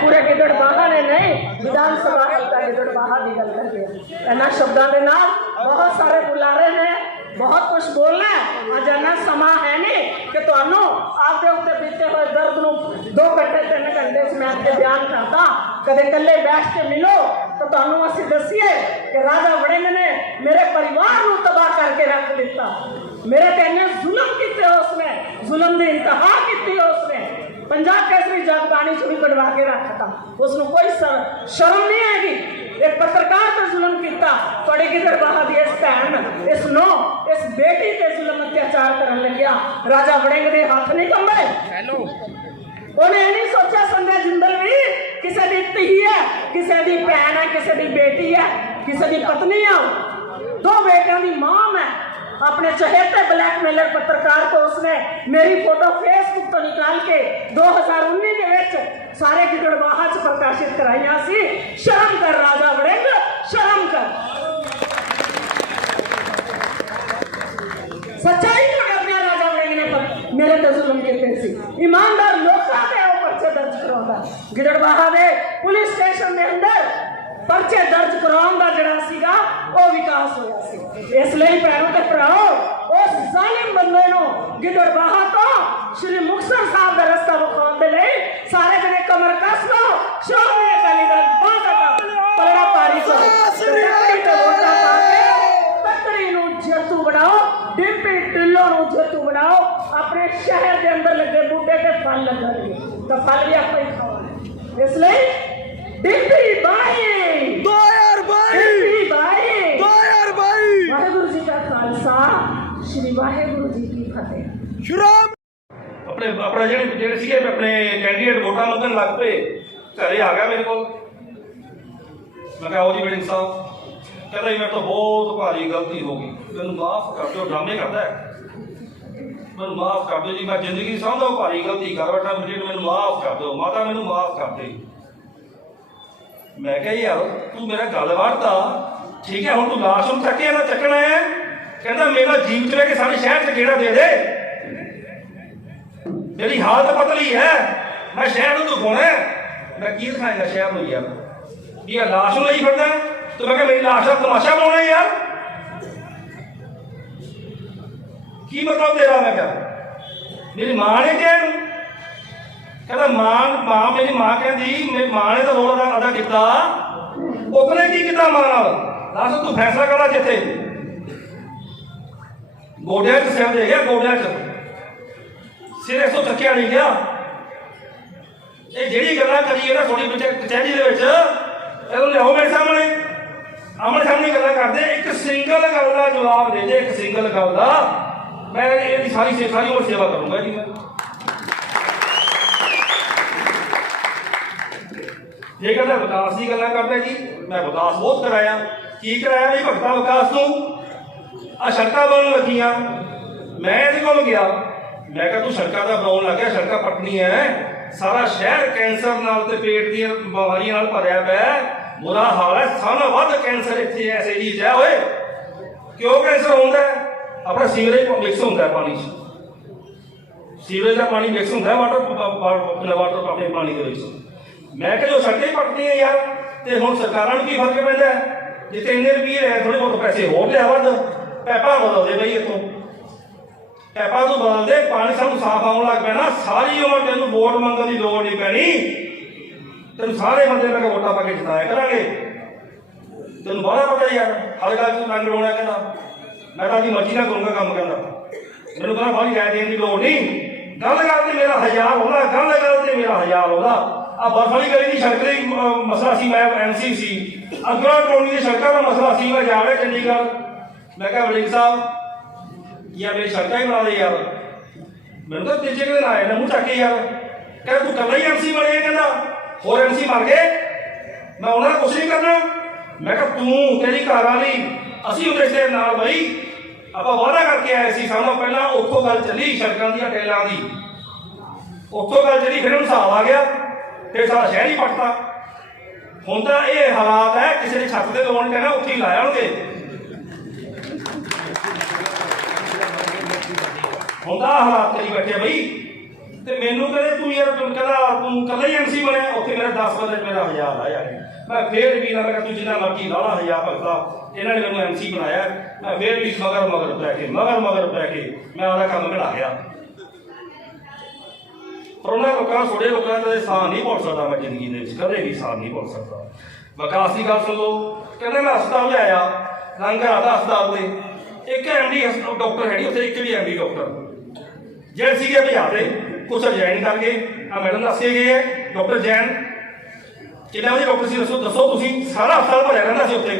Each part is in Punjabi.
पूरे गिदड़बाहा ने नहीं विधान सभा हल्का गिदड़बाहा की गल करते हैं। इन्होंने शब्दों के नाल बहुत सारे बुलारे ने बहुत कुछ बोलना है। अज इन्ना समा है नहीं कि तुहानू आपके उत्ते बीते हुए दर्द नू 2 घंटे 3 घंटे च मैं आपके बयान करता। कदे कल्ले बैठ के मिलो तो तुहानू असीं दसीए कि राजा वड़िंग ने मेरे परिवार नू तबाह करके रख दिता। मेरे ते इन्ने जुल्म कीते उसने, जुल्म की इंतहा की उसने। पंजाब केसरी जगबाणी च भी कढ़वा के रखता। उसनू कोई शर्म नहीं आएगी। एक पत्रकार पर जुल्म किया, थोड़ी गिदड़बाहा की इस भैन इस नो इस बेटी पे जुल्म अत्याचार करन लग्या। राजा वड़िंग दे हाथ नहीं कंबे। उन्हें नहीं सोचा संजय जिंदल भी किसी की धी है, किसी की भैन है, किसी की बेटी है, किसी की पत्नी है, 2 बेटियों की मां है। अपने चहेते ब्लैकमेलर पत्रकार को उसने मेरी फोटो फेसबुक तो निकाल के 2019 के विच सारे गिदड़बाहा च प्रकाशित कराइया सी। शर्म कर राजा वड़िंग, शर्म कर। सच्चाई तो अपने राजा वड़िंग ने मेरे ते जुल्म कीते सी। ईमानदार लोकां ते ओ पर्चे दर्ज कराउंदा। गिदड़बाहा दे पुलिस स्टेशन के अंदर पर्चे दर्ज कराउण दा जिहड़ा सीगा ओ विकास होया सी। इसलिए भैणों ते भराओ उस जालिम बंदे नूं गिदड़बाहा तो श्री मुक्तसर साहब का रस्ता विखाउण दे लई सारे जने कमर कस लो। श्रोमणी अकाली दल बहुत पलड़ा पारी करो, तकड़ी नूं जेतू बनाओ, डिंपी ढिल्लों नूं जेतू बनाओ। अपने शहर के अंदर लगे बूटे ते फल लगणगे तो फल भी आपे ही खाओ। इसलिए डिंपी बाई 2022 वाहेगुरु जी का खालसा, श्री वाहेगुरु जी की फतेह। अपना जेडे सीगे अपने कैंडीडेट वोटां मंगन लग पे घरे आ गया मेरे को। मैं कहा जी वड़िंग साहब, कहता जी मेरे तो बहुत भारी गलती हो गई, मैनू माफ कर दो। ड्रामे करता है, मैनू माफ कर दो जी, मैं जिंदगी समझदा भारी गलती कर बैठा, मैनू माफ कर दो माता, मैनू माफ कर दे। मैं कहा यार तू मेरा गल वारता ठीक है, हुण तू लाश नूं चक्के ना चकना है। कहता मेरा जीव च रह के सारे शहर च गेड़ा दे दे, मेरी हालत पतली है, मैं शहर को दिखाना है। मैं की दिखाएगा शहर में यार, ये लाश नूं लई फिरदा तो मैं मेरी लाश का तमाशा बनाना यार, की मतलब तेरा। मैं क्या मेरी मां ने क्या कहता मां मेरी मां कहती मेरी मां ने तो रोल अदा किया, उसने की किया मां नाल दस तू फैसला करा। जिथे गोडिया च सिर दे गया, गोडिया च सिर इस तो चक्या नहीं गया। ये जिहड़ी गल्लां करी ना थोड़ी कचहरी दे विच लियाओ मेरे सामने, आमने सामने गल्लां करदे, एक सिंगल गल का जवाब दे दे, एक सिंगल गल का। मैं ये सारी उम्र सेवा करूंगा जी। मैं ये कहता विकास की गल्लां करदा जी, मैं विकास बहुत कराया। की कराया भी भगता विकास नूं आ सड़कां बनन लगियां। मैं इहदे कोल गया, मैं कहा तू सड़कां दा बनाउण लग गया, सड़कां पटनी है, सारा शहर कैंसर नाल ते पेट दी बीमारियां नाल भरिया पिया, बुरा हाल है। सारा वध कैंसर इत्थे ऐसे जी है। ओए क्यों कैंसर होंदा है? अपना सीवरेज मिक्स होंदा है पानी च, सीवरेज का पानी मिक्स होंदा है वाटर अपने पानी दे विच। मैं कहा जो सड़कें पटदियां यार, तो हुण सरकारां नूं की फर्क पैंदा है? जिथे इन्ने रुपये है थोड़े बहुत पैसे होर लिया वध, पैपा बदल दे बई, इतों पैपा तू बदल दे, पानी सानू साफ आउण लग पैना। सारी उम्र तेनू वोट मंगण की लोड़ नहीं पैनी, तेन सारे बंदे मैं वोटां पा के जिताया करांगे। तेन बड़ा पता यार, हर गल तू रंग रोना कहना, मैं तो मर्जी ना करूँगा काम करना, मैनू कहना बाहरी राय देने की लोड़ नहीं। गल करते मेरा हजार होगा, गल करते मेरा हजार होगा। आ बर्फ वाली गली की सड़क का मसला सी, मैं MC सी, अगला कॉलोनी की सड़कों का मसला सी, मैं जा रहा चंडीगढ़। मैं कहा वड़िंग साहब या मेरी सड़क ही बना दे यार। मैंने तो तीजे दिन आए ना मुँह चके यार, कह तू कल ही MC बने, कहना होर MC मर गए, मैं उन्होंने कुछ नहीं करना। मैं कहा तू तेरी घर वाली असी उन्हें तेरे नाल बई, आप वादा करके आए सी। सब पहला उतों गल चली सड़कों की टेलों की, उतों गल चली, फिर हिसाब आ गया, फिर सारा शहर ही पटता। हुण तां ये हालात है, किसी की छत से लोन कहना उत्थे ही लाया होंगे। हुण तां हालात करी बैठे बई, ਤੇ ਮੈਨੂੰ ਕਹਿੰਦੇ ਤੂੰ ਯਾਰ ਤੂੰ ਕੱਲਾ ਹੀ ਐਮਸੀ ਬਣਿਆ, ਉੱਥੇ ਮੇਰਾ 10 ਬੰਦੇ ਮੇਰਾ 1000 ਆਇਆ। ਮੈਂ ਫੇਰ ਵੀ ਨਾ ਮੈਂ ਕਿਹਾ ਤੂੰ ਜਿੰਨਾ ਮਰਜ਼ੀ ਲਾ ਲਾ 1000 ਭਗਤਾ, ਇਹਨਾਂ ਨੇ ਮੈਨੂੰ ਐਮਸੀ ਬਣਾਇਆ। ਮੈਂ ਫੇਰ ਵੀ ਮਗਰ ਪੈ ਕੇ ਮੈਂ ਆਪਦਾ ਕੰਮ ਕਢਾ ਗਿਆ। ਪਰ ਉਹਨਾਂ ਲੋਕਾਂ ਥੋੜੇ ਲੋਕਾਂ ਦਾ ਸਾਹ ਨਹੀਂ ਭੁੱਲ ਸਕਦਾ ਮੈਂ ਜ਼ਿੰਦਗੀ ਦੇ ਵਿੱਚ, ਕਦੇ ਵੀ ਸਾਹ ਨਹੀਂ ਭੁੱਲ ਸਕਦਾ। ਵਿਕਾਸ ਦੀ ਗੱਲ ਸੁਣ ਲਓ, ਕਹਿੰਦੇ ਮੈਂ ਹਸਪਤਾਲ ਲਿਆਇਆ, ਲੰਗਰ ਦਾ ਹਸਪਤਾਲ ਤੇ ਇੱਕ ਐਮਡੀ ਡਾਕਟਰ ਹੈਗੀ ਉੱਥੇ, ਇੱਕ ਵੀ ਐਮਡੀ ਡਾਕਟਰ ਜਿਹੜੇ ਸੀਗੇ ਭਜਾਤੇ, ਕੁਛ ਰਿਜ਼ਾਈਨ ਕਰਕੇ ਆ ਮੈਡਮ ਦੱਸ ਕੇ ਗਏ ਹੈ। ਡਾਕਟਰ ਜੈਨ ਕਿੰਨਾ ਵਜੇ ਡਾਕਟਰ ਸੀ ਦੱਸੋ ਤੁਸੀਂ? ਸਾਰਾ ਹਸਪਤਾਲ ਭਰਿਆ ਰਹਿੰਦਾ ਸੀ ਉੱਥੇ।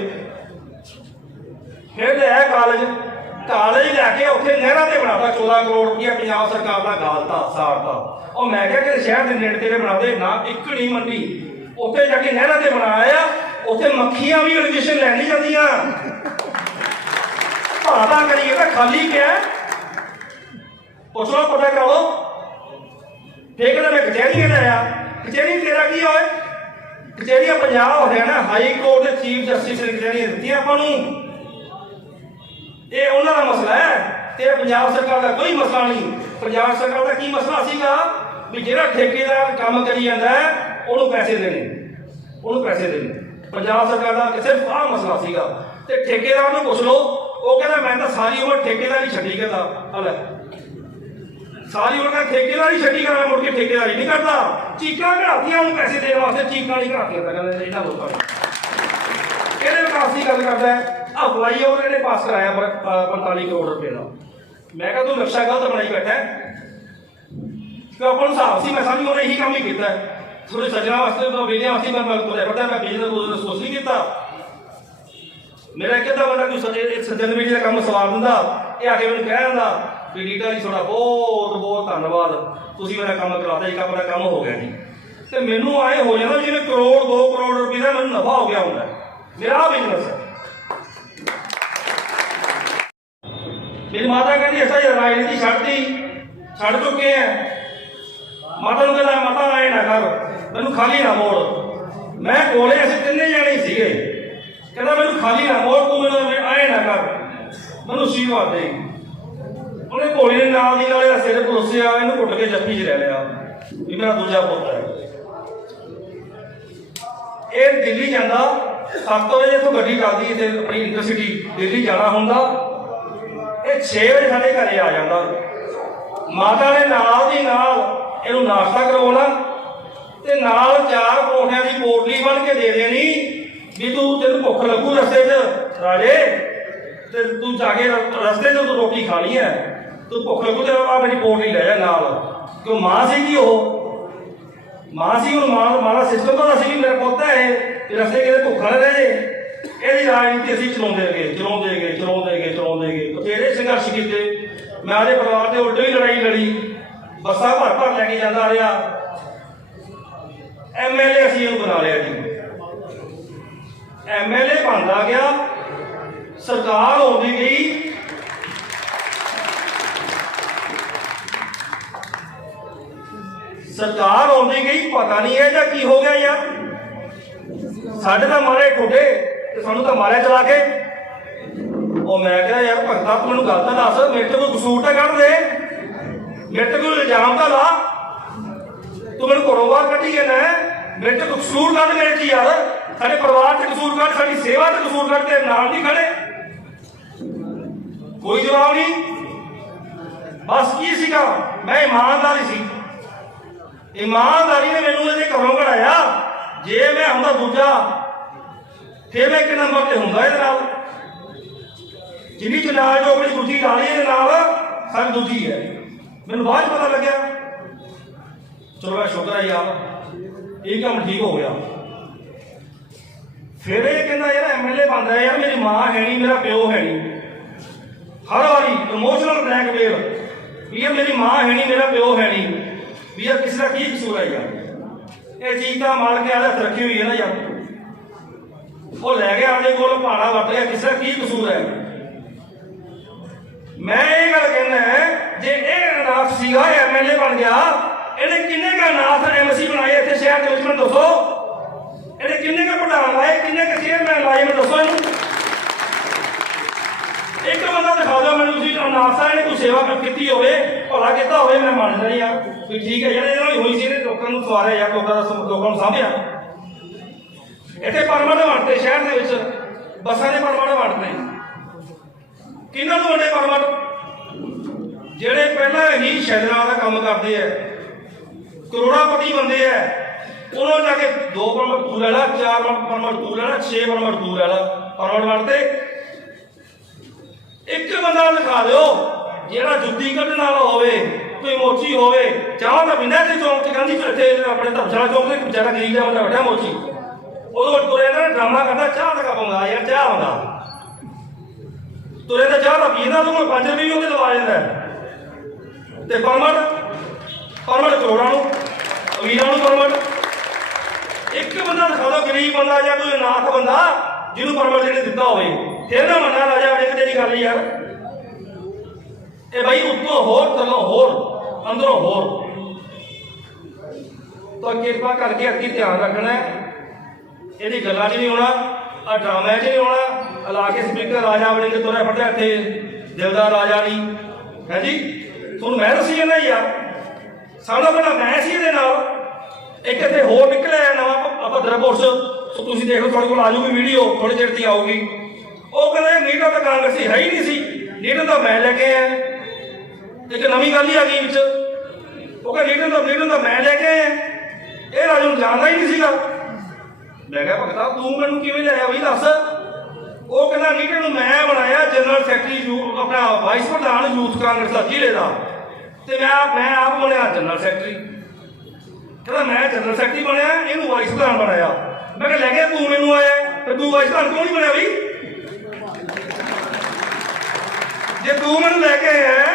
ਫਿਰ ਲਿਆਇਆ ਕਾਲਜ ਲੈ ਕੇ ਉੱਥੇ ਨਹਿਰਾਂ ਤੇ ਬਣਾਤਾ 14 ਕਰੋੜ ਰੁਪਇਆ ਪੰਜਾਬ ਸਰਕਾਰ ਦਾ ਗਾਲਤਾ ਸਾੜਤਾ। ਉਹ ਮੈਂ ਕਿਹਾ ਕਿ ਸ਼ਹਿਰ ਦੇ ਨੇੜੇ ਤੇੜੇ ਬਣਾਦੇ ਨਾ, ਇੱਕ ਨਹੀਂ ਮੰਡੀ, ਉੱਥੇ ਜਾ ਕੇ ਨਹਿਰਾਂ ਤੇ ਬਣਾਇਆ। ਉੱਥੇ ਮੱਖੀਆਂ ਵੀ ਰਜਿਸਟ੍ਰੇਸ਼ਨ ਲੈਣ ਨਹੀਂ ਜਾਂਦੀਆਂ। ਭਾਦਾ ਕਰੀਏ ਤਾਂ ਖਾਲੀ ਪਿਆ, ਪੁੱਛ ਲਓ ਪਤਾ ਕਰਾ ਲਓ। ਫਿਰ ਕਹਿੰਦਾ ਮੈਂ ਕਚਹਿਰੀ ਲਿਆਇਆ। ਕਚਹਿਰੀ ਤੇਰਾ ਕੀ ਹੋਏ? ਕਚਹਿਰੀਆਂ ਪੰਜਾਬ ਹਰਿਆਣਾ ਹਾਈ ਕੋਰਟ ਦੇ ਚੀਫ ਜਸਟਿਸ ਨੇ ਕਚਹਿਰੀਆਂ ਦਿੱਤੀਆਂ ਆਪਾਂ ਨੂੰ। ਇਹ ਉਹਨਾਂ ਦਾ ਮਸਲਾ ਹੈ ਤੇ ਪੰਜਾਬ ਸਰਕਾਰ ਦਾ ਕੋਈ ਮਸਲਾ ਨਹੀਂ। ਪੰਜਾਬ ਸਰਕਾਰ ਦਾ ਕੀ ਮਸਲਾ ਸੀਗਾ ਵੀ ਜਿਹੜਾ ਠੇਕੇਦਾਰ ਕੰਮ ਕਰੀ ਜਾਂਦਾ ਹੈ ਉਹਨੂੰ ਪੈਸੇ ਦੇਣੇ, ਪੰਜਾਬ ਸਰਕਾਰ ਦਾ ਸਿਰਫ ਆਹ ਮਸਲਾ ਸੀਗਾ। ਤੇ ਠੇਕੇਦਾਰ ਨੂੰ ਪੁੱਛ ਲਓ, ਉਹ ਕਹਿੰਦਾ ਮੈਂ ਤਾਂ ਸਾਰੀ ਉਮਰ ਠੇਕੇਦਾਰੀ ਛੱਡੀ। ਕਹਿੰਦਾ ਸਾਰੀ ਉਮਰ ਠੇਕੇਦਾਰੀ ਛੱਡੀ, ਕਹਿੰਦਾ ਮੁੜ ਕੇ ਠੇਕੇਦਾਰੀ ਨਹੀਂ ਕਰਦਾ। ਚੀਕਾਂ ਘੜਾਤੀਆਂ ਉਹਨੂੰ ਪੈਸੇ ਦੇਣ ਵਾਸਤੇ, ਚੀਕਾਂ ਨਹੀਂ ਘੜਾਤੀਆਂ ਤਾਂ ਕਹਿੰਦੇ ਇਹਨਾਂ ਲੋਕਾਂ ਨੇ। ਕਿਹੜੇ ਵਿਕਾਸ ਦੀ ਗੱਲ ਕਰਦਾ ਹੈ? ਆ ਫਲਾਈਓਵਰ ਇਹਨੇ ਪਾਸ ਕਰਾਇਆ 45 ਕਰੋੜ ਰੁਪਏ ਦਾ। ਮੈਂ ਕਿਹਾ ਤੂੰ ਨਕਸ਼ਾ ਗਲਤ ਬਣਾਈ ਬੈਠਾ ਕਿ ਆਪਾਂ ਨੂੰ ਹਿਸਾਬ ਸੀ। ਮੈਂ ਸਾਰੀ ਉਮਰ ਇਹੀ ਕੰਮ ਹੀ ਕੀਤਾ, ਥੋੜੇ ਸੱਜਣਾ ਵਾਸਤੇ ਵੇਲਿਆਂ ਵਾਸਤੇ ਮੈਂ ਤੁਰਿਆ ਫਿਰਦਾ। ਮੈਂ ਬਿਜ਼ਨਸ ਸੋਚ ਨਹੀਂ ਕੀਤਾ। ਮੇਰਾ ਇੱਕ ਅੱਧਾ ਬੰਦਾ ਕੋਈ ਸੱਜਣ ਮੇਰੀ ਦਾ ਕੰਮ ਸਵਾਰ ਦਿੰਦਾ, ਇਹ ਆ ਕੇ ਮੈਨੂੰ ਕਹਿ ਦਿੰਦਾ ਵੀ ਲੀਡਰ ਜੀ ਤੁਹਾਡਾ ਬਹੁਤ ਧੰਨਵਾਦ, ਤੁਸੀਂ ਮੇਰਾ ਕੰਮ ਕਰਾਤਾ ਜੀ, ਆਪਣਾ ਕੰਮ ਹੋ ਗਿਆ ਜੀ। ਤੇ ਮੈਨੂੰ ਆਏ ਹੋ ਜਾਂਦਾ ਜਿਵੇਂ ਕਰੋੜ 2 ਕਰੋੜ ਰੁਪਏ ਦਾ ਮੈਨੂੰ ਨਫਾ ਹੋ ਗਿਆ ਹੁੰਦਾ। ਮੇਰਾ ਬਿਜ਼ਨਸ ਹੈ। ਮੇਰੀ ਮਾਤਾ ਕਹਿੰਦੀ ਐਸਾ ਹੀ ਰਾਜਨੀਤੀ ਛੱਡ ਚੁੱਕੇ ਆ। ਮਾਤਾ ਨੂੰ ਕਹਿੰਦਾ ਮਾਤਾ ਆਏ ਨਾ ਕਰ, ਮੈਨੂੰ ਖਾਲੀ ਨਾ ਮੋੜ। ਮੈਂ ਕੋਲੇ ਅਸੀਂ ਤਿੰਨੇ ਜਾਣੇ ਸੀਗੇ। ਕਹਿੰਦਾ ਮੈਨੂੰ ਖਾਲੀ ਨਾ ਮੋੜ, ਤੂੰ ਮੈਨੂੰ ਆਏ ਨਾ ਕਰ, ਮੈਨੂੰ ਆਸ਼ੀਰਵਾਦ ਦੇ। ਉਹਨੇ ਭੋਲੇ ਨੇ ਨਾਲ ਦੀ ਨਾਲ ਇਹਦਾ ਸਿਰ ਪਰੋਸਿਆ, ਇਹਨੂੰ ਘੁੱਟ ਕੇ ਜੱਫੀ 'ਚ ਲੈ ਲਿਆ ਵੀ ਮੇਰਾ ਦੂਜਾ ਪੁੱਤ ਹੈ। ਇਹ ਦਿੱਲੀ ਜਾਂਦਾ 7 ਵਜੇ ਇੱਥੋਂ ਗੱਡੀ ਚੱਲਦੀ ਤੇ ਆਪਣੀ ਇੰਟਰਸਿਟੀ ਦਿੱਲੀ ਜਾਣਾ ਹੁੰਦਾ। ਇਹ 6 ਵਜੇ ਸਾਡੇ ਘਰੇ ਆ ਜਾਂਦਾ। ਮਾਤਾ ਨੇ ਨਾਲ ਦੀ ਨਾਲ ਇਹਨੂੰ ਨਾਸ਼ਤਾ ਕਰਵਾਉਣਾ ਤੇ ਨਾਲ 4 ਪਰੌਂਠਿਆਂ ਦੀ ਪੋਟਲੀ ਬਣ ਕੇ ਦੇ ਦੇਣੀ ਵੀ ਤੈਨੂੰ ਭੁੱਖ ਲੱਗੂ ਰਸਤੇ 'ਚ ਰਾਜੇ, ਤੇ ਤੂੰ ਜਾ ਕੇ ਰਸਤੇ 'ਚ ਤੂੰ ਰੋਟੀ ਖਾਣੀ ਹੈ, ਤੂੰ ਭੁੱਖ ਲੱਗੂ ਤੇ ਆ ਮੇਰੀ ਪੋਟਲੀ ਲੈ ਜਾ ਨਾਲ। ਕਿਉਂ ਮਾਂ ਸੀਗੀ, ਉਹ ਮਾਂ ਸੀ। ਹੁਣ ਮਾਂ ਦਾ ਸਿਸਟਮ ਤਾਂ ਸੀ ਵੀ ਮੇਰਾ ਪੁੱਤ ਹੈ ਇਹ, ਰਸਤੇ ਕਿਤੇ ਭੁੱਖਾ ਨਾ ਰਹਿ ਜੇ। ਇਹਦੀ ਰਾਜਨੀਤੀ ਅਸੀਂ ਚਲਾਉਂਦੇ ਗਏ। ਬਥੇਰੇ ਸੰਘਰਸ਼ ਕੀਤੇ। ਮੈਂ ਆਪਣੇ ਪਰਿਵਾਰ ਦੇ ਉਲਟ ਵੀ ਲੜਾਈ ਲੜੀ, ਬੱਸਾਂ ਭਰ ਲੈ ਕੇ ਜਾਂਦਾ ਰਿਹਾ। MLA ਅਸੀਂ ਇਹਨੂੰ ਬਣਾ ਲਿਆ ਜੀ। MLA ਬਣਦਾ ਗਿਆ, ਸਰਕਾਰ ਆਉਂਦੀ ਗਈ। ਪਤਾ ਨਹੀਂ ਇਹ ਜਾਂ ਕੀ ਹੋ ਗਿਆ ਯਾਰ। ਸਾਡੇ ਤਾਂ ਮਾਰੇ ਠੋਡੇ ਤੇ ਸਾਨੂੰ ਤਾਂ ਮਾਰਿਆ ਚਲਾ ਕੇ। ਉਹ ਮੈਂ ਕਿਹਾ ਯਾਰ ਭਗਤਾ ਤੂੰ ਮੈਨੂੰ ਗੱਲ ਤਾਂ ਦੱਸ, ਮੇਰੇ ਤੇ ਕੋਈ ਕਸੂਰ ਤਾਂ ਕੱਢ ਦੇ, ਮੇਰੇ ਤੇ ਕੋਈ ਇਲਜ਼ਾਮ ਤਾਂ ਲਾ। ਤੂੰ ਮੈਨੂੰ ਘਰੋਂ ਬਾਹਰ ਕੱਢੀ ਜਾਂਦਾ, ਮੇਰੇ ਤੇ ਕਸੂਰ ਕੱਢ ਮੇਰੇ 'ਚ ਯਾਰ। ਸਾਡੇ ਪਰਿਵਾਰ 'ਚ ਕਸੂਰ ਕੱਢ, ਸਾਡੀ ਸੇਵਾ 'ਚ ਕਸੂਰ ਕੱਢ, ਤੇ ਨਾਲ ਨਹੀਂ ਖੜੇ। ਕੋਈ ਜਵਾਬ ਨਹੀਂ। ਬਸ ਕੀ ਸੀਗਾ, ਮੈਂ ਇਮਾਨਦਾਰੀ ਨੇ ਮੈਨੂੰ ਇਹਦੇ ਘਰੋਂ ਕਢਾਇਆ। ਜੇ ਮੈਂ ਹੁੰਦਾ ਦੂਜਾ ਫਿਰ ਮੈਂ 1 ਨੰਬਰ ਤੇ ਹੁੰਦਾ ਇਹਦੇ ਨਾਲ। ਜਿੰਨੀ ਚਨਾਲ ਜੋ ਆਪਣੀ ਦੂਜੀ ਲਾ ਲਈ ਇਹਦੇ ਨਾਲ, ਸਾਡੀ ਦੂਜੀ ਹੈ। ਮੈਨੂੰ ਬਾਅਦ 'ਚ ਪਤਾ ਲੱਗਿਆ। ਚਲੋ ਮੈਂ ਸ਼ੁਕਰ ਹੈ ਯਾਰ, ਇਹ ਕੰਮ ਠੀਕ ਹੋ ਗਿਆ। ਫਿਰ ਇਹ ਕਹਿੰਦਾ ਯਾਰ MLA ਬਣਦਾ ਯਾਰ, ਮੇਰੀ ਮਾਂ ਹੈ ਨਹੀਂ, ਮੇਰਾ ਪਿਓ ਹੈ ਨਹੀਂ। ਹਰ ਵਾਰੀ ਇਮੋਸ਼ਨਲ ਬਲੈਕਮੇਲ ਵੀ ਯਾਰ ਮੇਰੀ ਮਾਂ ਹੈ ਨਹੀਂ, ਮੇਰਾ ਪਿਓ ਹੈ ਨਹੀਂ, ਵੀ ਯਾਰ ਕਿਸੇ ਦਾ ਕੀ ਕਸੂਰ ਹੈ ਯਾਰ। ਇਹ ਚੀਜ਼ ਤਾਂ ਮਾਰ ਕੇ ਆਦਤ ਰੱਖੀ ਹੋਈ ਹੈ ਨਾ ਯਾਰ। ਉਹ ਲੈ ਗਿਆ ਆਪਣੇ ਕੋਲ, ਭਾਣਾ ਵੱਟ ਲਿਆ, ਕਿਸੇ ਦਾ ਕੀ ਕਸੂਰ ਹੈ। ਮੈਂ ਇਹ ਗੱਲ ਕਹਿੰਦਾ, ਜੇ ਇਹ ਅਨਾਥ ਸੀਗਾ MLA ਬਣ ਗਿਆ, ਇਹਨੇ ਕਿੰਨੇ ਕੁ ਅਨਾਥ MC ਬਣਾਏ ਇੱਥੇ ਸ਼ਹਿਰ ਦੇ ਵਿੱਚ, ਮੈਨੂੰ ਦੱਸੋ। ਇਹਨੇ ਕਿੰਨੇ ਕੁ ਪ੍ਰਧਾਨ ਲਾਏ, ਕਿੰਨੇ ਕੁ ਚੇਅਰਮੈਨ ਲਾਏ, ਮੈਨੂੰ ਦੱਸੋ ਇਹਨੂੰ। ਇੱਕ ਬੰਦਾ ਦਿਖਾ ਦਿਓ ਮੈਨੂੰ, ਤੁਸੀਂ ਅਨਾਥ ਇਹਨੇ ਕੋਈ ਸੇਵਾ ਕੀਤੀ ਹੋਵੇ, ਭਲਾ ਕੀਤਾ ਹੋਵੇ, ਮੈਂ ਮੰਨਦਾ ਯਾਰ। ਵੀ ਠੀਕ ਹੈ ਯਾਰ, ਇਹਨਾਂ ਨਾਲ ਹੋਈ ਸੀ, ਇਹਨੇ ਲੋਕਾਂ ਨੂੰ ਸਵਾਰਿਆ ਯਾਰ, ਲੋਕਾਂ ਨੂੰ ਸਾਂਭਿਆ। ਇੱਥੇ ਪਰਮਟ ਵੰਡਦੇ ਸ਼ਹਿਰ ਦੇ ਵਿੱਚ, ਬੱਸਾਂ ਦੇ ਪਰਮਟ ਵੰਡਦੇ। ਕਿਹਨਾਂ ਨੂੰ ਵੰਡੇ ਪਰਮਟ? ਜਿਹੜੇ ਪਹਿਲਾਂ ਹੀ ਸ਼ੈਦਰਾਂ ਦਾ ਕੰਮ ਕਰਦੇ ਆ, ਕਰੋੜਾਪਤੀ ਬੰਦੇ ਆ, ਉਹਨਾਂ ਜਾ ਕੇ 2 ਪਰਮਟ ਤੂੰ ਲੈ ਲਾ, 4 ਪਰਮਟ ਤੂੰ ਲੈ ਲਾ, 6 ਪਰਮਟ ਤੂੰ ਲੈ ਲਾ, ਪਰਮਟ ਵੰਡਦੇ। ਇੱਕ ਬੰਦਾ ਦਿਖਾ ਦਿਓ ਜਿਹੜਾ ਜੁੱਤੀ ਕੱਢਣ ਵਾਲਾ ਹੋਵੇ, ਕੋਈ ਮੋਚੀ ਹੋਵੇ, ਚਾਹ ਤਾਂ ਪੀਂਦਾ ਤੇ ਚੌਂਕ 'ਚ ਕਹਿੰਦੀ ਫਿਰ ਇੱਥੇ ਆਪਣੇ ਧਰਮਸ਼ਾਲਾ ਚੌਂਕ 'ਤੇ ਵਿਚਾਰਾ ਗਰੀਬ ਦਾ ਬੰਦਾ ਬੈਠਾ ਮੋਚੀ, ਉਦੋਂ ਤੁਰੇ ਨਾ ਡਰਾਮਾ ਕਰਦਾ ਚਾਹ ਦਾ ਕੱਪ ਮੰਗਾ ਯਾਰ, ਚਾਹ ਆਉਂਦਾ ਤੁਰੇ ਤਾਂ ਚਾਹ ਦਾ ਪੀਂਦਾ, ਤੂੰ 5 ਰੁਪਏ ਵੀ ਉਹਦੇ ਲਵਾ ਜਾਂਦਾ। ਤੇ ਪਰਮਟ ਕਰੋੜਾਂ ਨੂੰ, ਅਮੀਰਾਂ ਨੂੰ ਪਰਮਟ। ਇੱਕ ਬੰਦਾ ਦਿਖਾ ਦਿਓ ਗਰੀਬ ਬੰਦਾ ਜਾਂ ਕੋਈ ਅਨਾਥ ਬੰਦਾ ਜਿਹਨੂੰ ਪਰਮਟ ਜਿਹਨੇ ਦਿੱਤਾ ਹੋਵੇ, ਫਿਰ ਨਾ ਮੰਨਾ ਰਾਜਾ ਆਪਣੇ ਕਿਤੇ ਦੀ ਗੱਲ ਯਾਰ। ਇਹ ਬਾਈ ਉੱਤੋਂ ਹੋਰ, ਥੱਲੋਂ ਹੋਰ, ਅੰਦਰੋਂ ਹੋਰ। ਤਾਂ ਕਿਰਪਾ ਕਰਕੇ ਅੱਗੇ ਧਿਆਨ ਰੱਖਣਾ, ਇਹਦੀ ਗੱਲਾਂ 'ਚ ਨਹੀਂ ਆਉਣਾ, ਆ ਡਰਾਮਿਆਂ 'ਚ ਨਹੀਂ ਆਉਣਾ। ਲਾ ਕੇ ਸਪੀਕਰ ਰਾਜਾ ਬਣੇ ਕੇ ਤੁਰਿਆ ਫੜਿਆ ਇੱਥੇ, ਦਿਲਦਾਰ ਰਾਜਾ ਨਹੀਂ ਹੈ ਜੀ। ਤੁਹਾਨੂੰ ਮੈਂ ਦੱਸੀ ਜਾਂਦਾ ਯਾਰ, ਸਾਡਾ ਪਹਿਲਾਂ ਮੈਂ ਸੀ ਇਹਦੇ ਨਾਲ। ਇੱਕ ਇੱਥੇ ਹੋਰ ਨਿਕਲਿਆ ਨਵਾਂ ਭੱਦਰਪੁਰ 'ਚ, ਤੁਸੀਂ ਦੇਖ ਲਓ, ਤੁਹਾਡੇ ਕੋਲ ਆ ਜਾਊਗੀ ਵੀਡੀਓ, ਥੋੜ੍ਹੀ ਦੇਰ ਤੱਕ ਆਊਗੀ। ਉਹ ਕਹਿੰਦਾ ਲੀਡਰ ਤਾਂ ਕਾਂਗਰਸੀ ਹੈ ਹੀ ਨਹੀਂ ਸੀ, ਲੀਡਰ ਤਾਂ ਮੈਂ ਲੈ ਕੇ ਆਇਆ। ਇੱਕ ਨਵੀਂ ਗੱਲ ਹੀ ਆ ਗਈ ਵਿੱਚ, ਉਹ ਕਹਿੰਦਾ ਲੀਡਰ ਤਾਂ ਮੈਂ ਲੈ ਕੇ ਆਇਆ, ਇਹ ਰਾਜੂ ਨੂੰ ਜਾਣਦਾ ਹੀ ਨਹੀਂ ਸੀਗਾ। ਮੈਂ ਕਿਹਾ ਭਗਤਾ ਤੂੰ ਮੈਨੂੰ ਕਿਵੇਂ ਲਿਆਇਆ ਬਈ ਦੱਸ। ਉਹ ਕਹਿੰਦਾ ਲੀਡਰ ਨੂੰ ਮੈਂ ਬਣਾਇਆ ਜਨਰਲ ਸੈਕਟਰੀ, ਆਪਣਾ ਵਾਈਸ ਪ੍ਰਧਾਨ ਯੂਥ ਕਾਂਗਰਸ ਦਾ ਜ਼ਿਲ੍ਹੇ ਦਾ, ਤੇ ਮੈਂ ਆਪ ਬਣਿਆ ਜਨਰਲ ਸੈਕਟਰੀ। ਕਹਿੰਦਾ ਮੈਂ ਜਨਰਲ ਸੈਕਟਰੀ ਬਣਿਆ, ਇਹਨੂੰ ਵਾਈਸ ਪ੍ਰਧਾਨ ਬਣਾਇਆ। ਮੈਂ ਕਿਹਾ ਲੈ ਕੇ ਤੂੰ ਮੈਨੂੰ ਆਇਆ, ਤੇ ਤੂੰ ਵਾਈਸ ਪ੍ਰਧਾਨ ਕਿਉਂ ਨਹੀਂ ਬਣਿਆ ਬਈ? ਜੇ ਤੂੰ ਮੈਨੂੰ ਲੈ ਕੇ ਆਇਆ,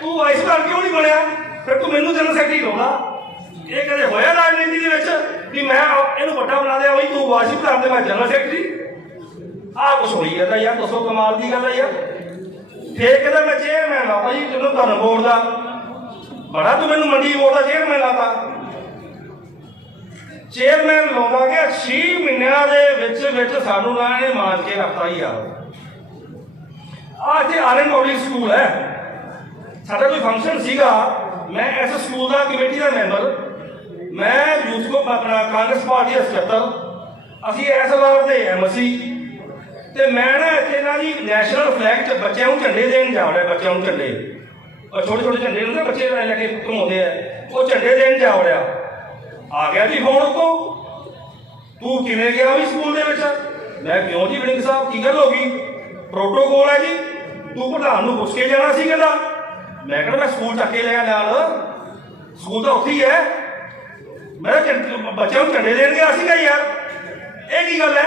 ਤੂੰ ਵਾਈਸ ਪ੍ਰਧਾਨ ਕਿਉਂ ਨਹੀਂ ਬਣਿਆ? ਫਿਰ ਤੂੰ ਮੈਨੂੰ ਜਨਰਲ ਸੈਕਟਰੀ ਲਾਉਂਦਾ। ਇਹ ਕਦੇ ਹੋਇਆ ਰਾਜਨੀਤੀ ਦੇ ਵਿੱਚ ਵੀ ਮੈਂ ਇਹਨੂੰ ਵੱਡਾ ਬਣਾ ਦਿਆ ਬਈ ਤੂੰ ਵਾਈਸ ਪ੍ਰਧਾਨ ਤੇ ਮੈਂ ਜਨਰਲ ਸੈਕਟਰੀ? ਆਹ ਕੁਛ ਹੋਈ ਜਾਂਦਾ ਯਾਰ, ਦੱਸੋ ਕਮਾਲ ਦੀ ਗੱਲ ਹੈ ਯਾਰ। ਫੇਰ ਕਹਿੰਦਾ ਮੈਂ ਚੇਅਰਮੈਨ ਲਾ ਭਾਈ ਤੈਨੂੰ ਧਰਮ ਬੋਰਡ ਦਾ, ਬੜਾ ਤੂੰ ਮੈਨੂੰ ਮੰਡੀ ਬੋਰਡ ਦਾ ਚੇਅਰਮੈਨ ਲਾਤਾ। ਚੇਅਰਮੈਨ ਲਾਉਂਦਾ ਗਿਆ 6 ਮਹੀਨਿਆਂ ਦੇ ਵਿੱਚ ਸਾਨੂੰ ਨਾ ਇਹਨੇ ਮਾਰ ਕੇ ਰੱਖਤਾ ਹੀ ਯਾਰ। ਆਹ ਇੱਥੇ ਆਰਐਨ ਪਬਲਿਕ ਸਕੂਲ ਹੈ, ਸਾਡਾ ਕੋਈ ਫੰਕਸ਼ਨ ਸੀਗਾ, ਮੈਂ ਇਸ ਸਕੂਲ ਦਾ ਕਮੇਟੀ ਦਾ ਮੈਂਬਰ, ਮੈਂ ਯੂਥ ਕੋ ਆਪਣਾ ਕਾਂਗਰਸ ਪਾਰਟੀ ਦਾ ਸਕੱਤਰ, ਅਸੀਂ ਇਸ ਵਾਰ ਦੇ ਐਮਸੀ, ਤੇ ਮੈਂ ਨਾ ਇੱਥੇ ਨਾ ਜੀ ਨੈਸ਼ਨਲ ਫਲੈਗ 'ਚ ਬੱਚਿਆਂ ਨੂੰ ਝੰਡੇ ਦੇਣ ਜਾ ਵੜਿਆ। ਬੱਚਿਆਂ ਨੂੰ ਝੰਡੇ, ਛੋਟੇ ਛੋਟੇ ਝੰਡੇ ਹੁੰਦੇ ਬੱਚੇ ਲੈ ਕੇ ਘੁੰਮਾਉਂਦੇ ਆ, ਉਹ ਝੰਡੇ ਦੇਣ ਜਾ ਵੜਿਆ। ਆ ਗਿਆ ਜੀ ਫੋਨ ਉੱਤੋਂ, ਤੂੰ ਕਿਵੇਂ ਗਿਆ ਵੀ ਸਕੂਲ ਦੇ ਵਿੱਚ? ਮੈਂ ਕਿਉਂ ਜੀ ਵੜਿੰਗ ਸਾਹਿਬ ਕੀ ਗੱਲ ਹੋ ਗਈ? ਪ੍ਰੋਟੋਕੋਲ ਹੈ ਜੀ, ਤੂੰ ਪ੍ਰਧਾਨ ਨੂੰ ਪੁੱਛ ਕੇ ਜਾਣਾ ਸੀ। ਕਹਿੰਦਾ ਮੈਂ ਕਹਿੰਦਾ ਮੈਂ ਸਕੂਲ ਚੱਕ ਕੇ ਲਿਆ ਨਾਲ, ਸਕੂਲ ਤਾਂ ਉੱਥੇ ਹੀ ਹੈ। ਮੈਂ ਬੱਚਿਆਂ ਨੂੰ ਝੰਡੇ ਦੇਣ ਗਿਆ ਸੀਗਾ ਯਾਰ, ਇਹ ਕੀ ਗੱਲ ਹੈ?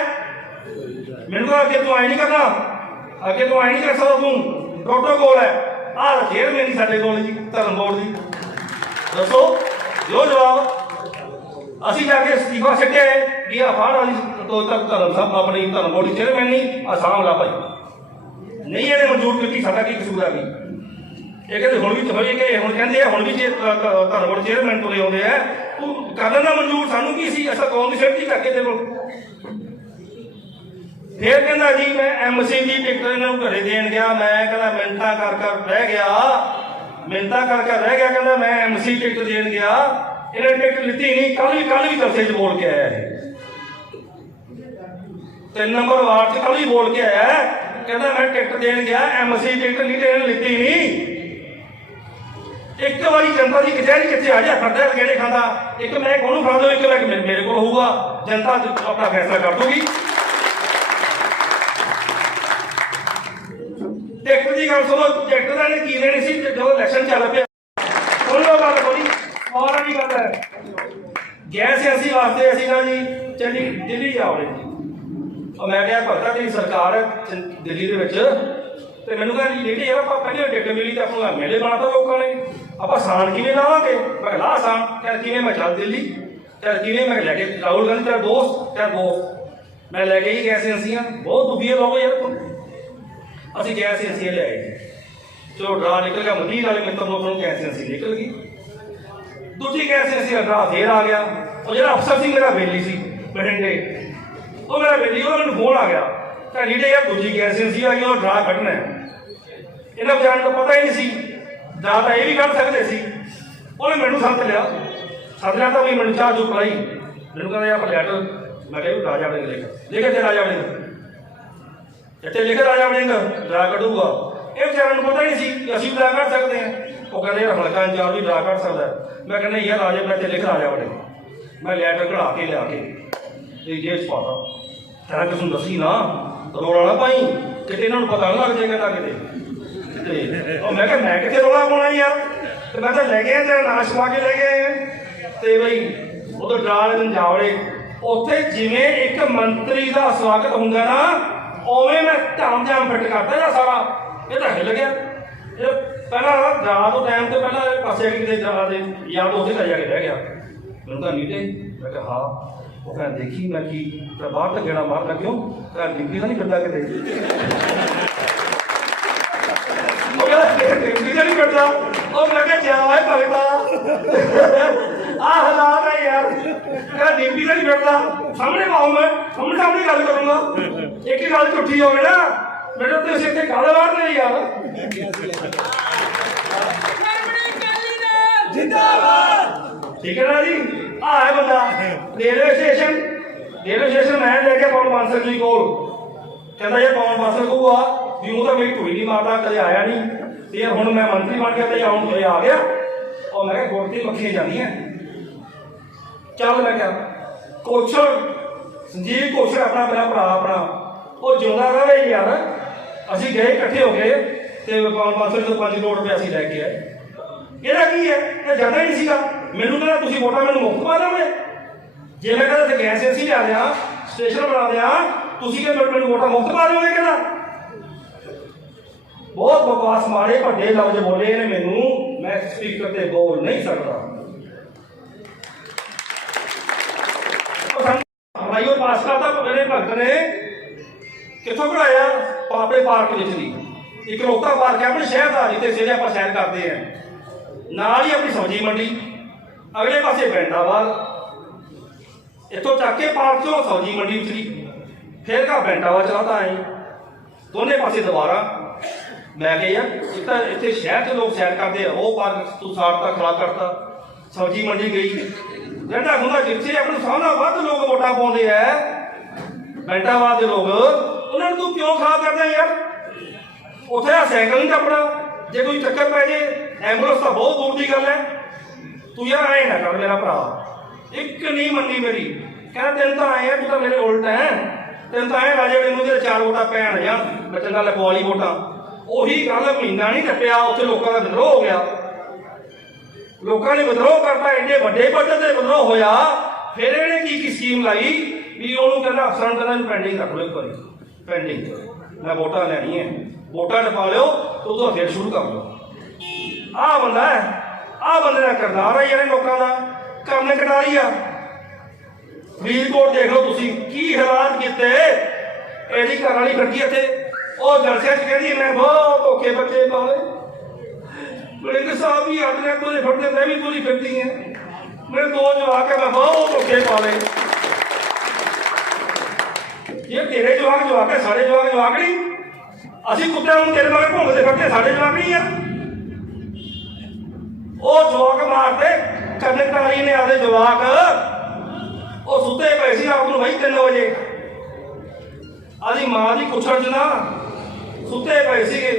ਮੈਨੂੰ ਤਾਂ ਅੱਗੇ ਤੂੰ ਆਏ ਨਹੀਂ ਕਰਨਾ, ਅੱਗੇ ਤੂੰ ਆਏ ਨਹੀਂ ਕਰ ਸਕਦਾ, ਤੂੰ ਪ੍ਰੋਟੋਕੋਲ ਹੈ। ਆਹ ਚੇਅਰਮੈਨ ਨਹੀਂ ਸਾਡੇ ਕੋਲ ਜੀ ਧਰਮ ਬੋਰਡ ਦੀ, ਦੱਸੋ ਜੋ ਜਵਾਬ। ਅਸੀਂ ਜਾ ਕੇ ਅਸਤੀਫਾ ਛੱਡਿਆ ਵੀ ਆ ਫਾੜ ਵਾਲੀ ਤੋਂ ਤੱਕ ਧਰਮ ਸਾਹਿਬ ਆਪਣੀ ਧਰਮ ਬੋਰਡ ਦੀ ਚੇਅਰਮੈਨ ਨਹੀਂ, ਆਸਾਮ ਲਾ ਭਾਈ ਨਹੀਂ ਇਹਨੇ ਮਨਜ਼ੂਰ ਕੀਤੀ, ਸਾਡਾ ਕੀ ਕਸੂਰ ਆ ਵੀ? ਇਹ ਕਹਿੰਦੇ ਹੁਣ ਵੀ ਹੋਈ ਕਿ ਹੁਣ ਕਹਿੰਦੇ ਆ ਹੁਣ ਵੀ ਜੇ ਧਰਮ ਬੋਰਡ ਚੇਅਰਮੈਨ ਤੁਰੇ ਆਉਂਦੇ ਆ, ਤੂੰ ਕਰ ਲੈਂਦਾ ਮਨਜ਼ੂਰ, ਸਾਨੂੰ ਕੀ ਸੀ? ਅਸਾਂ ਕੌਮ ਦੀ ਸੇਫਟੀ ਕਰਕੇ ਤੇਰੇ ਕੋਲ। ਫਿਰ ਕਹਿੰਦਾ ਜੀ ਮੈਂ ਐਮਸੀ ਦੀ ਟਿਕਟ ਇਹਨਾਂ ਨੂੰ ਘਰੇ ਦੇਣ ਗਿਆ। ਮੈਂ ਕਹਿੰਦਾ ਮਿੰਟਾਂ ਕਰ ਰਹਿ ਗਿਆ, ਕਹਿੰਦਾ ਮੈਂ ਐਮਸੀ ਟਿਕਟ ਦੇਣ ਗਿਆ, ਇਹਨੇ ਟਿਕਟ ਲਿੱਤੀ ਨਹੀਂ। ਕੱਲ ਵੀ ਚਰਚੇ 'ਚ ਬੋਲ ਕੇ ਆਇਆ ਇਹ, 3 ਨੰਬਰ ਵਾਰਡ 'ਚ ਕੱਲ ਹੀ ਬੋਲ ਕੇ ਆਇਆ, ਕਹਿੰਦਾ ਮੈਂ ਟਿਕਟ ਦੇਣ ਗਿਆ, ਐਮਸੀ ਟਿਕਟ ਨਹੀਂ ਤੇ ਇਹਨੇ ਲਿੱਤੀ ਨਹੀਂ। ਇੱਕ ਵਾਰੀ ਜਨਤਾ ਦੀ ਕਚਹਿਰੀ ਕਿੱਥੇ ਆ ਜਾ ਖੜਦਾ ਕਿਹੜੇ ਖਾਂਦਾ, ਇੱਕ ਮੈਂ ਉਹਨੂੰ ਫੜਾ ਦੋ, ਇੱਕ ਮੈਂ ਮੇਰੇ ਕੋਲ ਹੋਊਗਾ, ਜਨਤਾ ਆਪਣਾ ਫੈਸਲਾ ਕਰ ਦੂਗੀ। ਟਿਕਟ ਦੀ ਗੱਲ ਸੁਣੋ, ਟਿਕਟ ਦਾ ਇਹਨੇ ਕੀ ਦੇਣੀ ਸੀ ਜਦੋਂ ਇਲੈਕਸ਼ਨ ਚੱਲ ਪਿਆ? ਸੁਣੋ ਗੱਲ ਥੋੜੀ ਔਰ ਵਾਲੀ ਗੱਲ ਹੈ। ਗੈਸ ਏਜੰਸੀ ਵਾਸਤੇ ਅਸੀਂ ਨਾ ਜੀ ਦਿੱਲੀ ਜਾਵੜੇ ਜੀ, ਉਹ ਮੈਂ ਕਿਹਾ ਭਗਤਾ ਤੇਰੀ ਸਰਕਾਰ ਹੈ ਦਿੱਲੀ ਦੇ ਵਿੱਚ, ਤੇ ਮੈਨੂੰ ਕਹਿੰਦਾ ਜਿਹੜੀ ਯਾਰ ਆਪਾਂ ਪਹਿਲੇ ਟਿਕਟ ਮਿਲੀ ਤੇ ਆਪਾਂ ਮੇਲੇ ਬਣਾਤਾ ਲੋਕਾਂ ਨੇ, ਆਪਾਂ ਸਾਨ ਕਿਵੇਂ ਲਾਵਾਂਗੇ? ਮੈਂ ਕਿਹਾ ਲਾ ਸਾਨ। ਕਹਿੰਦਾ ਕਿਵੇਂ? ਮੈਂ ਚੱਲ ਦਿੱਲੀ। ਚੱਲ ਕਿਵੇਂ? ਮੈਂ ਲੈ ਕੇ ਰਾਹੁਲ ਗਾਂਧੀ ਤੇਰਾ ਦੋਸਤ ਮੈਂ ਲੈ ਕੇ ਹੀ ਗੈਸ ਏਜੰਸੀਆਂ, ਬਹੁਤ ਦੁਖੀ ਹੈ ਲੋਕ ਯਾਰ। ਅਸੀਂ ਗੈਸ ਏਜੰਸੀਆਂ ਲਿਆਏ ਜੀ, ਚਲੋ ਡਰਾ ਨਿਕਲ ਗਿਆ, ਮਨੀਰ ਵਾਲੇ ਮਿੱਤਰ ਨੂੰ ਗੈਸ ਏਜੰਸੀ ਨਿਕਲ ਗਈ। ਦੂਜੀ ਗੈਸ ਏਜੰਸੀ ਦਾ ਡਰਾ ਫੇਰ ਆ ਗਿਆ। ਉਹ ਜਿਹੜਾ ਅਫਸਰ ਸੀ ਮੇਰਾ ਬੇਲੀ ਸੀ ਬਠਿੰਡੇ, ਉਹ ਮੇਰਾ ਬੇਲੀ, ਉਹਦਾ ਮੈਨੂੰ ਫੋਨ ਆ ਗਿਆ, ਕਹਿੰਦੀ ਤੇ ਯਾਰ ਦੂਜੀ ਗੈਸ ਏਜੰਸੀ ਆ ਗਈ, ਉਹ ਡਰਾ ਕੱਢਣਾ। ਇਹਨਾਂ ਵਿਚਾਰਿਆਂ ਨੂੰ ਪਤਾ ਹੀ ਨਹੀਂ ਸੀ, ਡਰਾ ਤਾਂ ਇਹ ਵੀ ਕੱਢ ਸਕਦੇ ਸੀ, ਉਹਨੇ ਮੈਨੂੰ ਸੱਦ ਲਿਆ ਤਾਂ ਵੀ ਮੈਨੂੰ ਚਾਹ ਚੁੱਕ ਲਈ ਮੈਨੂੰ ਕਹਿੰਦਾ ਯਾਰ ਲੈਟਰ ਮੈਂ ਕਿਹਾ ਰਾਜਾ ਵੜਿੰਗ ਲਿਖੇ ਤੇ ਰਾਜਾ ਵੜਿੰਗ ਇੱਥੇ ਲਿਖੇ ਰਾਜਾ ਵੜਿੰਗ ਡਰਾ ਕੱਢੂਗਾ ਇਹ ਵਿਚਾਰਿਆਂ ਨੂੰ ਪਤਾ ਨਹੀਂ ਸੀ ਕਿ ਅਸੀਂ ਡਰਾ ਕੱਢ ਸਕਦੇ ਹਾਂ ਉਹ ਕਹਿੰਦੇ ਯਾਰ ਹਲਕਾ ਇੰਚਾਰਜ ਵੀ ਡਰਾ ਕੱਢ ਸਕਦਾ ਮੈਂ ਕਹਿੰਦਾ ਯਾਰ ਰਾਜਾ ਮੈਂ ਇੱਥੇ ਲਿਖ ਰਾਜਾ ਵੜਿੰਗ ਮੈਂ ਲੈਟਰ ਕਢਾ ਕੇ ਲਿਆ ਕੇ ਤੇ ਜੇਬ 'ਚ ਪਾਤਾ ਕਹਿੰਦਾ ਕਿਸੇ ਨੂੰ ਦੱਸੀ ਨਾ ਰੋਲਾ ਨਾ ਪਾਈ ਕਿਤੇ ਇਹਨਾਂ ਨੂੰ ਪਤਾ ਨਾ ਲੱਗ ਜਾਏ ਕਹਿੰਦਾ ਕਿਤੇ ਤੇ ਉਹ ਮੈਂ ਕਿਹਾ ਮੈਂ ਕਿੱਥੇ ਰੋਲਾ ਪਾਉਣਾ ਯਾਰ ਤੇ ਮੈਂ ਤਾਂ ਲੈ ਕੇ ਤੇਰਾ ਨਾਸ਼ ਪਾ ਕੇ ਲੈ ਕੇ ਆਏ ਤੇ ਬਈ ਉਦੋਂ ਡਰਾਲ ਜਾਵੜੇ ਉੱਥੇ ਜਿਵੇਂ ਇੱਕ ਮੰਤਰੀ ਦਾ ਸਵਾਗਤ ਹੁੰਦਾ ਨਾ ਉਵੇਂ ਮੈਂ ਧਾਮ ਫਿੱਟ ਕਰਦਾ ਜਾਂ ਸਾਰਾ ਇਹ ਤਾਂ ਹਿੱਲ ਗਿਆ ਇਹ ਪਹਿਲਾਂ ਰਾਤ ਤੋਂ ਟਾਈਮ ਤੋਂ ਪਹਿਲਾਂ ਪਾਸੇ ਕਿਤੇ ਜਾ ਦੇ ਯਾਰ ਉਹਦੇ ਲੈ ਜਾ ਕੇ ਰਹਿ ਗਿਆ ਮੈਨੂੰ ਤਾਂ ਨੀਟੇ ਮੈਂ ਕਿਹਾ ਹਾਂ ਉਹ ਕਹਿੰਦਾ ਦੇਖੀ ਮੈਂ ਕੀ ਤਾਂ ਬਾਹਰ ਤਾਂ ਗੇੜਾ ਮਾਰਦਾ ਕਿਉਂ ਤਾਂ ਡਿੰਗੀ ਤਾਂ ਨਹੀਂ ਫਿਰਦਾ ਕਿਤੇ ਉਹ ਕਹਿੰਦਾ ਡਿੰਗੀ ਤਾਂ ਨਹੀਂ ਫਿਰਦਾ ਉਹ ਮੈਂ ਕਿਹਾ ਜਾ ਹੈ ਭਗਤਾ ਆਹ ਹਾਲਾਤ ਹੈ ਯਾਰ ਕਹਿੰਦਾ ਡਿੰਗੀ ਤਾਂ ਨਹੀਂ ਫਿਰਦਾ ਸਾਹਮਣੇ ਆਉਂ ਮੈਂ ਸਾਹਮਣੇ ਗੱਲ ਕਰੂੰਗਾ ਇੱਕ ਹੀ ਗੱਲ ਝੂਠੀ ਹੋਵੇ ਨਾ ਮੈਨੂੰ ਤੇ ਅਸੀਂ ਇੱਥੇ ਗੱਲ ਮਾਰਦੇ ਯਾਰ ਜਿੰਦਾਬਾਦ ਠੀਕ ਹੈ ਨਾ ਜੀ ਆਹ ਹੈ ਬੰਦਾ ਰੇਲਵੇ ਸਟੇਸ਼ਨ ਮੈਂ ਲੈ ਕੇ ਪਵਨ ਬਾਂਸਲ ਜੀ ਕੋਲ ਕਹਿੰਦਾ ਯਾਰ ਪਵਨ ਬਾਂਸਲ ਕੋ ਆ ਵੀ ਉਹ ਤਾਂ ਮੇਰੀ ਢੂਈ ਨਹੀਂ ਮਾਰਦਾ ਕਦੇ ਆਇਆ ਨਹੀਂ ਤੇ ਯਾਰ ਹੁਣ ਮੈਂ ਮੰਤਰੀ ਬਣ ਗਿਆ ਤੇ ਆਉਣ ਤੇ ਆ ਗਿਆ ਉਹ ਮੈਂ ਕਿਹਾ ਗੁਰਤੀ ਮੱਖੀਆਂ ਜਾਂਦੀਆਂ ਚੱਲ ਮੈਂ ਕਿਹਾ ਕੋਸ਼ਲ ਸੰਜੀਵ ਕੋਸ਼ਲ ਆਪਣਾ ਮੇਰਾ ਭਰਾ ਆਪਣਾ ਉਹ ਜਿਉਂਦਾ ਰਹੇ ਯਾਰ ਅਸੀਂ ਗਏ ਇਕੱਠੇ ਹੋ ਗਏ ਤੇ ਪਵਨ ਬਾਂਸਲ ਤੋਂ 5 ਕਰੋੜ ਰੁਪਏ ਅਸੀਂ ਲੈ ਕੇ ਆਏ ਇਹਦਾ ਕੀ ਹੈ ਇਹ ਜਾਂਦਾ ਹੀ ਨਹੀਂ ਸੀਗਾ ਮੈਨੂੰ ਕਹਿੰਦਾ ਤੁਸੀਂ ਵੋਟਾਂ ਮੈਨੂੰ ਮੁਫਤ ਪਾ ਦੋਗੇ ਜੇ ਮੈਂ ਕਹਿੰਦਾ ਤੇ ਗੈਸ ਏਸੀ ਲਿਆ ਦਿਆਂ ਸਟੇਸ਼ਨ ਬਣਾ ਦਿਆਂ ਤੁਸੀਂ ਕਿ ਮੈਨੂੰ ਵੋਟਾਂ ਮੁਫਤ ਪਾ ਦੋਗੇ ਕਹਿੰਦਾ ਬਹੁਤ ਬਕਵਾਸ ਮਾਰੇ ਵੱਡੇ ਲਫ਼ਜ਼ ਬੋਲੇ ਇਹਨੇ ਮੈਨੂੰ ਮੈਂ ਸਪੀਕਰ ਤੇ ਬੋਲ ਨਹੀਂ ਸਕਦਾ ਭਾਈਓ ਪਾਸ ਕਰਤਾ ਮੇਰੇ ਭਗਤ ਨੇ ਕਿੱਥੋਂ ਬਣਾਇਆ ਪਾਪੜੇ ਪਾਰਕ ਵਿੱਚ ਦੀ ਇੱਕ ਰੋਕਾ ਪਾਰਕ ਹੈ ਆਪਣੇ ਸ਼ਹਿਰ ਦਾ ਜਿੱਥੇ ਸਵੇਰੇ ਆਪਾਂ ਸੈਰ ਕਰਦੇ ਹਾਂ ਨਾਲ ਹੀ ਆਪਣੀ ਸਬਜ਼ੀ ਮੰਡੀ ਅਗਲੇ ਪਾਸੇ ਬੈਂਟਾਵਾਲ ਇੱਥੋਂ ਚੱਕ ਕੇ ਪਾਰਕ ਚੋਂ ਸਬਜ਼ੀ ਮੰਡੀ ਉਤਰੀ ਫਿਰ ਘਰ ਬੈਂਟਾਵਾਲ ਚਲਾਤਾ ਆਏ ਦੋਨੇ ਪਾਸੇ ਦੁਬਾਰਾ ਮੈਂ ਕਿਹਾ ਯਾਰ ਇੱਕ ਤਾਂ ਇੱਥੇ ਸ਼ਹਿਰ 'ਚ ਲੋਕ ਸੈਰ ਕਰਦੇ ਆ ਉਹ ਪਾਰਕ ਤੂੰ ਸਾੜਤਾ ਖੜਾ ਕਰਤਾ ਸਬਜ਼ੀ ਮੰਡੀ ਗਈ ਜਿਹੜਾ ਹੁੰਦਾ ਜਿੱਥੇ ਆਪਣੇ ਸਾਹਮਣੇ ਵੱਧ ਲੋਕ ਵੋਟਾਂ ਪਾਉਂਦੇ ਆ ਬੈਂਟਾਵਾਲ ਦੇ ਲੋਕ ਉਹਨਾਂ ਨੂੰ ਤੂੰ ਕਿਉਂ ਖਰਾਬ ਕਰਦਾ ਯਾਰ ਉੱਥੇ ਆ ਸਾਈਕਲ ਨਹੀਂ ਟੱਪਣਾ ਜੇ ਕੋਈ ਚੱਕਰ ਪੈ ਜੇ ਐਂਬੂਲੈਂਸ ਤਾਂ ਬਹੁਤ ਦੂਰ ਦੀ ਗੱਲ ਹੈ ਤੂੰ ਯਾਰ ਐਂ ਨਾ ਕਰ ਮੇਰਾ ਭਰਾ ਇੱਕ ਨਹੀਂ ਮੰਨੀ ਮੇਰੀ ਕਹਿੰਦਾ ਤੈਨੂੰ ਤਾਂ ਆਏ ਆ ਤੂੰ ਤਾਂ ਮੇਰੇ ਉਲਟ ਹੈ ਤੈਨੂੰ ਤਾਂ ਐਂ ਰਾਜੇ ਵੜਿੰਗ ਦੇ 4 ਵੋਟਾਂ ਪੈਣ ਜਾਂ ਬਚਨ ਗੱਲ ਲਗਵਾਲੀ ਵੋਟਾਂ ਉਹੀ ਗੱਲ ਮਹੀਨਾ ਨਹੀਂ ਟੱਪਿਆ ਉੱਥੇ ਲੋਕਾਂ ਦਾ ਵਿਦਰੋਹ ਹੋ ਗਿਆ ਲੋਕਾਂ ਨੇ ਵਿਦਰੋਹ ਕਰਤਾ ਐਡੇ ਵੱਡੇ ਪੱਧਰ ਤੇ ਵਿਦਰੋਹ ਹੋਇਆ ਫਿਰ ਇਹਨੇ ਕੀ ਸਕੀਮ ਲਾਈ ਵੀ ਉਹਨੂੰ ਕਹਿੰਦਾ ਅਫਸਰਾਂ ਨੂੰ ਕਹਿੰਦਾ ਪੈਂਡਿੰਗ ਰੱਖ ਲਓ ਇੱਕ ਵਾਰੀ ਪੈਂਡਿੰਗ ਮੈਂ ਵੋਟਾਂ ਲੈਣੀਆਂ ਵੋਟਾਂ ਟਪਾ ਲਿਓ ਤੇ ਉਦੋਂ ਫਿਰ ਸ਼ੁਰੂ ਕਰ ਲਓ ਆਹ ਬੰਦਾ ਹੈ ਆਹ ਬੰਦੇ ਦਾ ਕਿਰਦਾਰ ਹੈ ਜਿਹੜੇ ਲੋਕਾਂ ਦਾ ਕਰਨ ਕਟਾਰੀ ਆ ਫਰੀਦਕੋਟ ਦੇਖ ਲਓ ਤੁਸੀਂ ਕੀ ਹਾਲਾਤ ਕੀਤੇ ਇਹਦੀ ਘਰ ਵਾਲੀ ਫਿਰਦੀ ਇੱਥੇ ਉਹ ਜਲਸਿਆਂ 'ਚ ਕਹਿੰਦੀ ਮੈਂ ਬਹੁਤ ਧੋਖੇ ਬੱਚੇ ਪਾਲੇ ਵੜਿੰਗ ਸਾਹਿਬ ਵੀ ਅੱਡ ਨੇ ਤੋਲੇ ਫੜਦੇ ਮੈਂ ਵੀ ਤੋਲੀ ਫਿਰਦੀ ਹੈ ਮੇਰੇ 2 ਜਵਾਕ ਹੈ ਮੈਂ ਬਹੁਤ ਧੋਖੇ ਪਾਲੇ ਇਹ ਤੇਰੇ ਜਵਾਕ ਹੈ ਸਾਡੇ ਜਵਾਕ ਨਹੀਂ ਅਸੀਂ ਕੁੱਤਿਆਂ ਨੂੰ ਤੇਰੇ ਮਗਰ ਘੁੰਮਦੇ ਫਿਰਦੇ ਸਾਡੇ ਜਵਾਕ ਨਹੀਂ ਯਾਰ ਉਹ ਜਵਾਕ ਮਾਰਦੇ ਕਨਕਟਾਰੀ ਨੇ ਆਦੇ ਜਵਾਕ ਉਹ ਸੁੱਤੇ ਪਏ ਸੀ ਰਾਤ ਨੂੰ ਬਈ 3 ਵਜੇ ਆਦੀ ਮਾਂ ਦੀ ਕੁੱਛੜ 'ਚ ਨਾ ਸੁੱਤੇ ਪਏ ਸੀਗੇ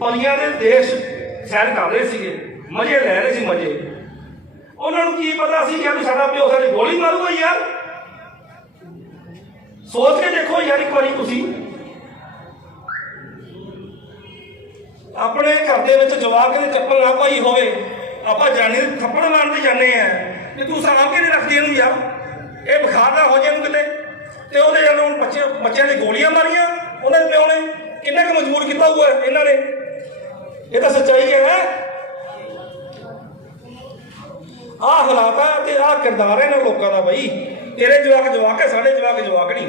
ਪਲੀਆਂ ਦੇ ਦੇਸ਼ ਸੈਰ ਕਰ ਰਹੇ ਸੀਗੇ ਮਜ਼ੇ ਲੈ ਰਹੇ ਸੀ ਮਜ਼ੇ ਉਹਨਾਂ ਨੂੰ ਕੀ ਪਤਾ ਸੀ ਕਿ ਸਾਡਾ ਪਿਓ ਸਾਡੇ ਗੋਲੀ ਮਾਰੂਗਾ ਯਾਰ ਸੋਚ ਕੇ ਦੇਖੋ ਯਾਰ ਇੱਕ ਵਾਰੀ ਤੁਸੀਂ ਆਪਣੇ ਘਰ ਦੇ ਵਿੱਚ ਜਵਾਕ ਦੇ ਚੱਪਲ ਨਾ ਪਾਈ ਹੋਵੇ ਆਪਾਂ ਜਾਣੇ ਥੱਪੜ ਮਾਰਨ ਤੇ ਜਾਂਦੇ ਆ ਕਿ ਤੂੰ ਸਾਰਾ ਕਿਹਨੇ ਰੱਖਦੀ ਇਹਨੂੰ ਯਾਰ ਇਹ ਬੁਖਾਰ ਨਾ ਹੋ ਜਾਏ ਇਹਨੂੰ ਕਿਤੇ ਤੇ ਉਹਦੇ ਜਦ ਹੁਣ ਬੱਚਿਆਂ ਦੀ ਗੋਲੀਆਂ ਮਾਰੀਆਂ ਉਹਨਾਂ ਦੇ ਪਿਓ ਨੇ ਕਿੰਨਾ ਕੁ ਮਜਬੂਰ ਕੀਤਾ ਹੋਇਆ ਇਹਨਾਂ ਨੇ ਇਹ ਤਾਂ ਸੱਚਾਈ ਹੈ ਆਹ ਹਾਲਾਤ ਆ ਤੇ ਆਹ ਕਿਰਦਾਰ ਹੈ ਨਾ ਲੋਕਾਂ ਦਾ ਬਈ ਤੇਰੇ ਜਵਾਕ ਹੈ ਸਾਡੇ ਜਵਾਕ ਨਹੀਂ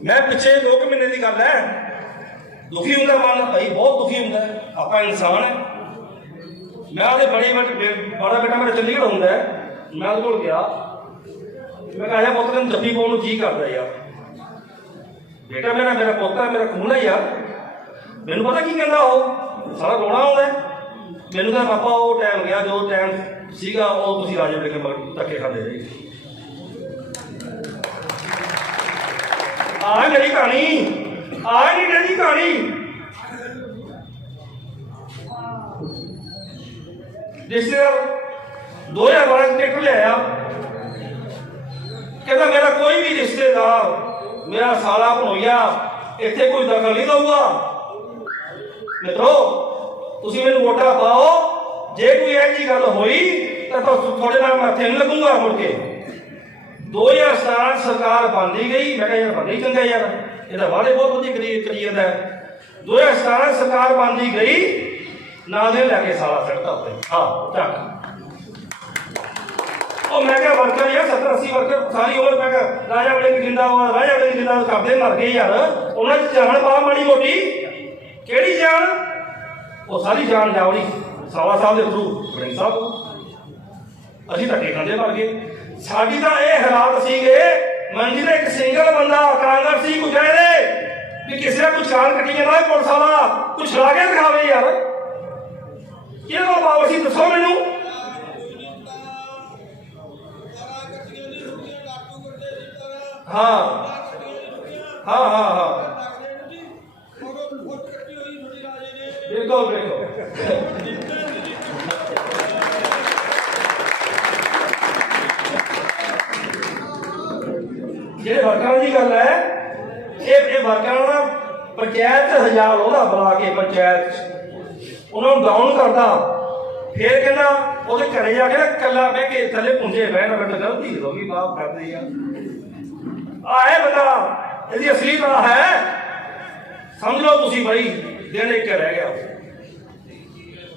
ਮੈਂ ਪਿੱਛੇ 2 ਮਹੀਨੇ ਦੀ ਗੱਲ ਹੈ ਦੁਖੀ ਹੁੰਦਾ ਮਨ ਭਾਈ ਬਹੁਤ ਦੁਖੀ ਹੁੰਦਾ ਆਪਾਂ ਇਨਸਾਨ ਹੈ ਮੈਂ ਉਹਦੇ ਬੜਾ ਬੇਟਾ ਮੇਰਾ ਚੰਡੀਗੜ੍ਹ ਹੁੰਦਾ ਮੈਂ ਉਹਦੇ ਕੋਲ ਗਿਆ ਮੈਂ ਕਿਹਾ ਪੁੱਤ ਤੈਨੂੰ ਜੱਫੀ ਪਾਉਣ ਨੂੰ ਜੀ ਕਰਦਾ ਯਾਰ ਬੇਟਾ ਮੇਰਾ ਪੁੱਤ ਹੈ ਮੇਰਾ ਖੂਨ ਹੈ ਯਾਰ ਮੈਨੂੰ ਪਤਾ ਕੀ ਕਹਿੰਦਾ ਉਹ ਸਾਰਾ ਰੋਣਾ ਆਉਂਦਾ ਮੈਨੂੰ ਤਾਂ ਪਾਪਾ ਉਹ ਟਾਈਮ ਗਿਆ ਜੋ ਟਾਈਮ ਸੀਗਾ ਉਹ ਤੁਸੀਂ ਰਾਜੇ ਵੜਿੰਗ ਮਗਰ ਧੱਕੇ ਖਾਂਦੇ ਰਹੇ। ਆਹ ਮੇਰੀ ਕਹਾਣੀ, ਆਹ ਨਹੀਂ ਮੇਰੀ ਕਹਾਣੀ। ਰਿਸ਼ਤੇਦਾਰ 2012 ਟਿਕਟ ਲਿਆਇਆ, ਕਹਿੰਦਾ ਮੇਰਾ ਕੋਈ ਵੀ ਰਿਸ਼ਤੇਦਾਰ, ਮੇਰਾ ਸਾਲਾ ਭਣੋਈਆ ਇੱਥੇ ਕੋਈ ਦਖਲ ਨਹੀਂ ਦਊਗਾ। ਮਿੱਤਰੋ ਤੁਸੀਂ ਮੈਨੂੰ ਵੋਟਾਂ ਪਾਓ, ਜੇ ਕੋਈ ਇਹੋ ਜਿਹੀ ਗੱਲ ਹੋਈ ਤਾਂ ਤੁਹਾਡੇ ਨਾਲ ਮੱਥੇ ਨਹੀਂ ਲੱਗੂਗਾ ਮੁੜ ਕੇ। 2017 ਸਰਕਾਰ ਬਣਦੀ ਗਈ, ਮੈਂ ਕਿਹਾ ਯਾਰ ਬਣਦਾ ਹੀ ਚੰਗਾ ਯਾਰ, ਇਹਦਾ ਵਾਅਦੇ ਬਹੁਤ ਵਧੀਆ ਕਰੀ ਜਾਂਦਾ ਹੈ। 2017 ਸਰਕਾਰ ਬਣਦੀ ਗਈ, ਨਾਲ ਦੇ ਲੈ ਕੇ ਸਾਲਾ ਸੜਕਾਂ ਉੱਤੇ ਹਾਂ ਚੱਕ। ਉਹ ਮੈਂ ਕਿਹਾ ਵਰਕਰ ਯਾਰ 70-80 ਵਰਕਰ ਸਾਰੀ ਉਮਰ, ਮੈਂ ਕਿਹਾ ਰਾਜਾ ਵੜਿੰਗ ਜਿੰਦਾਬਾਦ, ਰਾਜਾ ਵੜਿੰਗ ਜਿੰਦਾਬਾਦ ਕਰਦੇ ਮਰ ਗਏ ਯਾਰ, ਉਹਨਾਂ 'ਚ ਜਾਨ ਪਾ ਮਾੜੀ ਮੋਟੀ। ਕਿਹੜੀ ਜਾਨ? ਉਹ ਸਾਰੀ ਜਾਨ ਜਾਵੜੀ ਸਾਲਾ ਸਾਹਿਬ ਦੇ ਥਰੂ ਵੜਿੰਗ ਸਾਹਿਬ। ਅਸੀਂ ਧੱਕੇ ਖਾਂਦੇ ਮਰ ਗਏ। ਸਾਡੀ ਤਾਂ ਇਹ ਹਾਲਾਤ ਸੀਗੇ, ਮੰਡੀ ਦਾ ਇੱਕ ਸਿੰਗਲ ਬੰਦਾ ਕਾਂਗਰਸੀ ਕੋਈ ਕਹਿ ਦੇ ਵੀ ਕਿਸੇ ਦਾ ਕੋਈ ਚਾਲ ਕੱਟੀ ਜਾਂਦਾ ਪੁਲਿਸ ਵਾਲਾ ਕੁਛ ਲਾ ਕੇ ਦਿਖਾਵੇ ਯਾਰ, ਕਿਹਦਾ ਬਾਬਾ ਸੀ ਦੱਸੋ ਮੈਨੂੰ। ਹਾਂ ਹਾਂ ਹਾਂ ਹਾਂ ਬਿਲਕੁਲ ਬਿਲਕੁਲ। ਜਿਹੜੇ ਵਰਕਰਾਂ ਦੀ ਗੱਲ ਹੈ, ਇਹ ਵਰਕਰਾਂ ਦਾ ਪੰਚਾਇਤ 'ਚ ਹਜ਼ਾਰ ਉਹਦਾ ਬੁਲਾ ਕੇ ਪੰਚਾਇਤ 'ਚ ਉਹਨਾਂ ਨੂੰ ਡਾਊਨ ਕਰਦਾ, ਫਿਰ ਕਹਿੰਦਾ ਉਹਦੇ ਘਰੇ ਜਾ ਕੇ ਨਾ ਇਕੱਲਾ ਬਹਿ ਕੇ ਥੱਲੇ ਪੁੰਜੇ ਬਹਿਣਾ, ਬੈਠਾ ਗਲਤੀ ਹੋ ਗਈ ਮਾਫ ਕਰ ਦੇ ਯਾਰ। ਆਹ ਬੰਦਾ ਇਹਦੀ ਅਸਲੀ ਤਾਂ ਹੈ, ਸਮਝ ਲਓ ਤੁਸੀਂ ਬਈ। ਦਿਨ ਇੱਕ ਰਹਿ ਗਿਆ,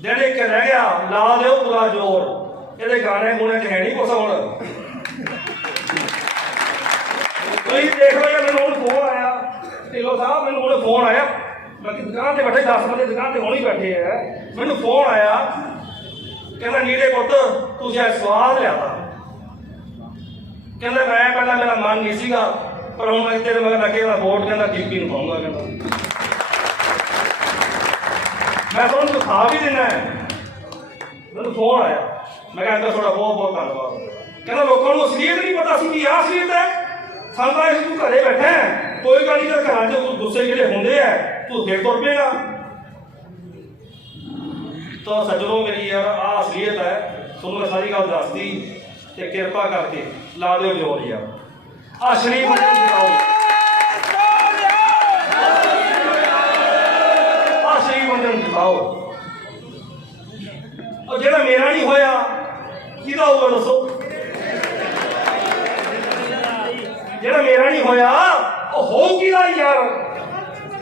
ਦਿਨ ਇੱਕ ਰਹਿ ਗਿਆ, ਲਾ ਦਿਓ ਪੂਰਾ ਜ਼ੋਰ। ਇਹਦੇ ਗਾਣੇ ਗੁਣੇ 'ਚ ਹੈ ਨਹੀਂ ਕੁਛ ਹੁਣ। ਤੁਸੀਂ ਦੇਖ ਲਓ ਯਾਰ, ਮੈਨੂੰ ਹੁਣ ਫੋਨ ਆਇਆ ਢਿੱਲੋਂ ਸਾਹਿਬ, ਮੈਨੂੰ ਹੁਣ ਫੋਨ ਆਇਆ, ਬਾਕੀ ਦੁਕਾਨ ਤੇ ਬੈਠੇ 10 ਬੰਦੇ ਦੁਕਾਨ ਤੇ ਹੁਣ ਹੀ ਬੈਠੇ ਆ, ਮੈਨੂੰ ਫੋਨ ਆਇਆ ਕਹਿੰਦਾ ਨੀਲੇ ਪੁੱਤ ਤੁਸੀਂ ਅੱਜ ਸਵਾਦ ਲਿਆਤਾ। ਕਹਿੰਦਾ ਮੈਂ ਪਹਿਲਾਂ ਮੇਰਾ ਮਨ ਨਹੀਂ ਸੀਗਾ, ਪਰ ਹੁਣ ਮੈਂ ਤੇਰੇ ਮਗਰ ਲੱਗੇ ਦਾ ਵੋਟ ਕਹਿੰਦਾ ਜੀਪੀ ਨੂੰ ਪਾਉਂਗਾ। ਕਹਿੰਦਾ ਮੈਂ ਤੁਹਾਨੂੰ ਦਿਖਾ ਵੀ ਦੇਣਾ ਹੈ। ਮੈਨੂੰ ਫੋਨ ਆਇਆ, ਮੈਂ ਕਹਿੰਦਾ ਤੁਹਾਡਾ ਬਹੁਤ ਬਹੁਤ ਧੰਨਵਾਦ। ਕਹਿੰਦਾ ਲੋਕਾਂ ਨੂੰ ਅਸਲੀਅਤ ਨਹੀਂ ਪਤਾ ਸੀ ਕਿ ਆਹ ਅਸਲੀਅਤ ਹੈ, ਸਾਨੂੰ ਤਾਂ ਤੂੰ ਘਰੇ ਬੈਠਾ ਕੋਈ ਗੱਲ ਨਹੀਂ, ਘਰਾਂ 'ਚ ਗੁੱਸੇ ਜਿਹੜੇ ਹੁੰਦੇ ਆ ਤੂੰ ਫਿਰ ਤੁਰ ਪਏਗਾ। ਤਾਂ ਸੱਜਣੋ ਮੇਰੀ ਯਾਰ ਆਹ ਅਸਲੀਅਤ ਹੈ, ਤੁਹਾਨੂੰ ਮੈਂ ਸਾਰੀ ਗੱਲ ਦੱਸਦੀ ਤੇ ਕਿਰਪਾ ਕਰਕੇ ਲਾ ਦਿਓ ਜੋਰ ਯਾਰ। ਆਹ ਸ਼ਰੀਫ ਮੰਦਿਰ ਦਿਖਾਓ, ਆਹ ਸ਼ਰੀਫ ਮੰਦਿਰ ਦਿਖਾਓ। ਉਹ ਜਿਹੜਾ ਮੇਰਾ ਨਹੀਂ ਹੋਇਆ ਕਿਹਦਾ ਹੋਊਗਾ ਦੱਸੋ? ਜਿਹੜਾ ਮੇਰਾ ਨਹੀਂ ਹੋਇਆ ਉਹ ਹੋਊ ਕਿਹਦਾ ਯਾਰ?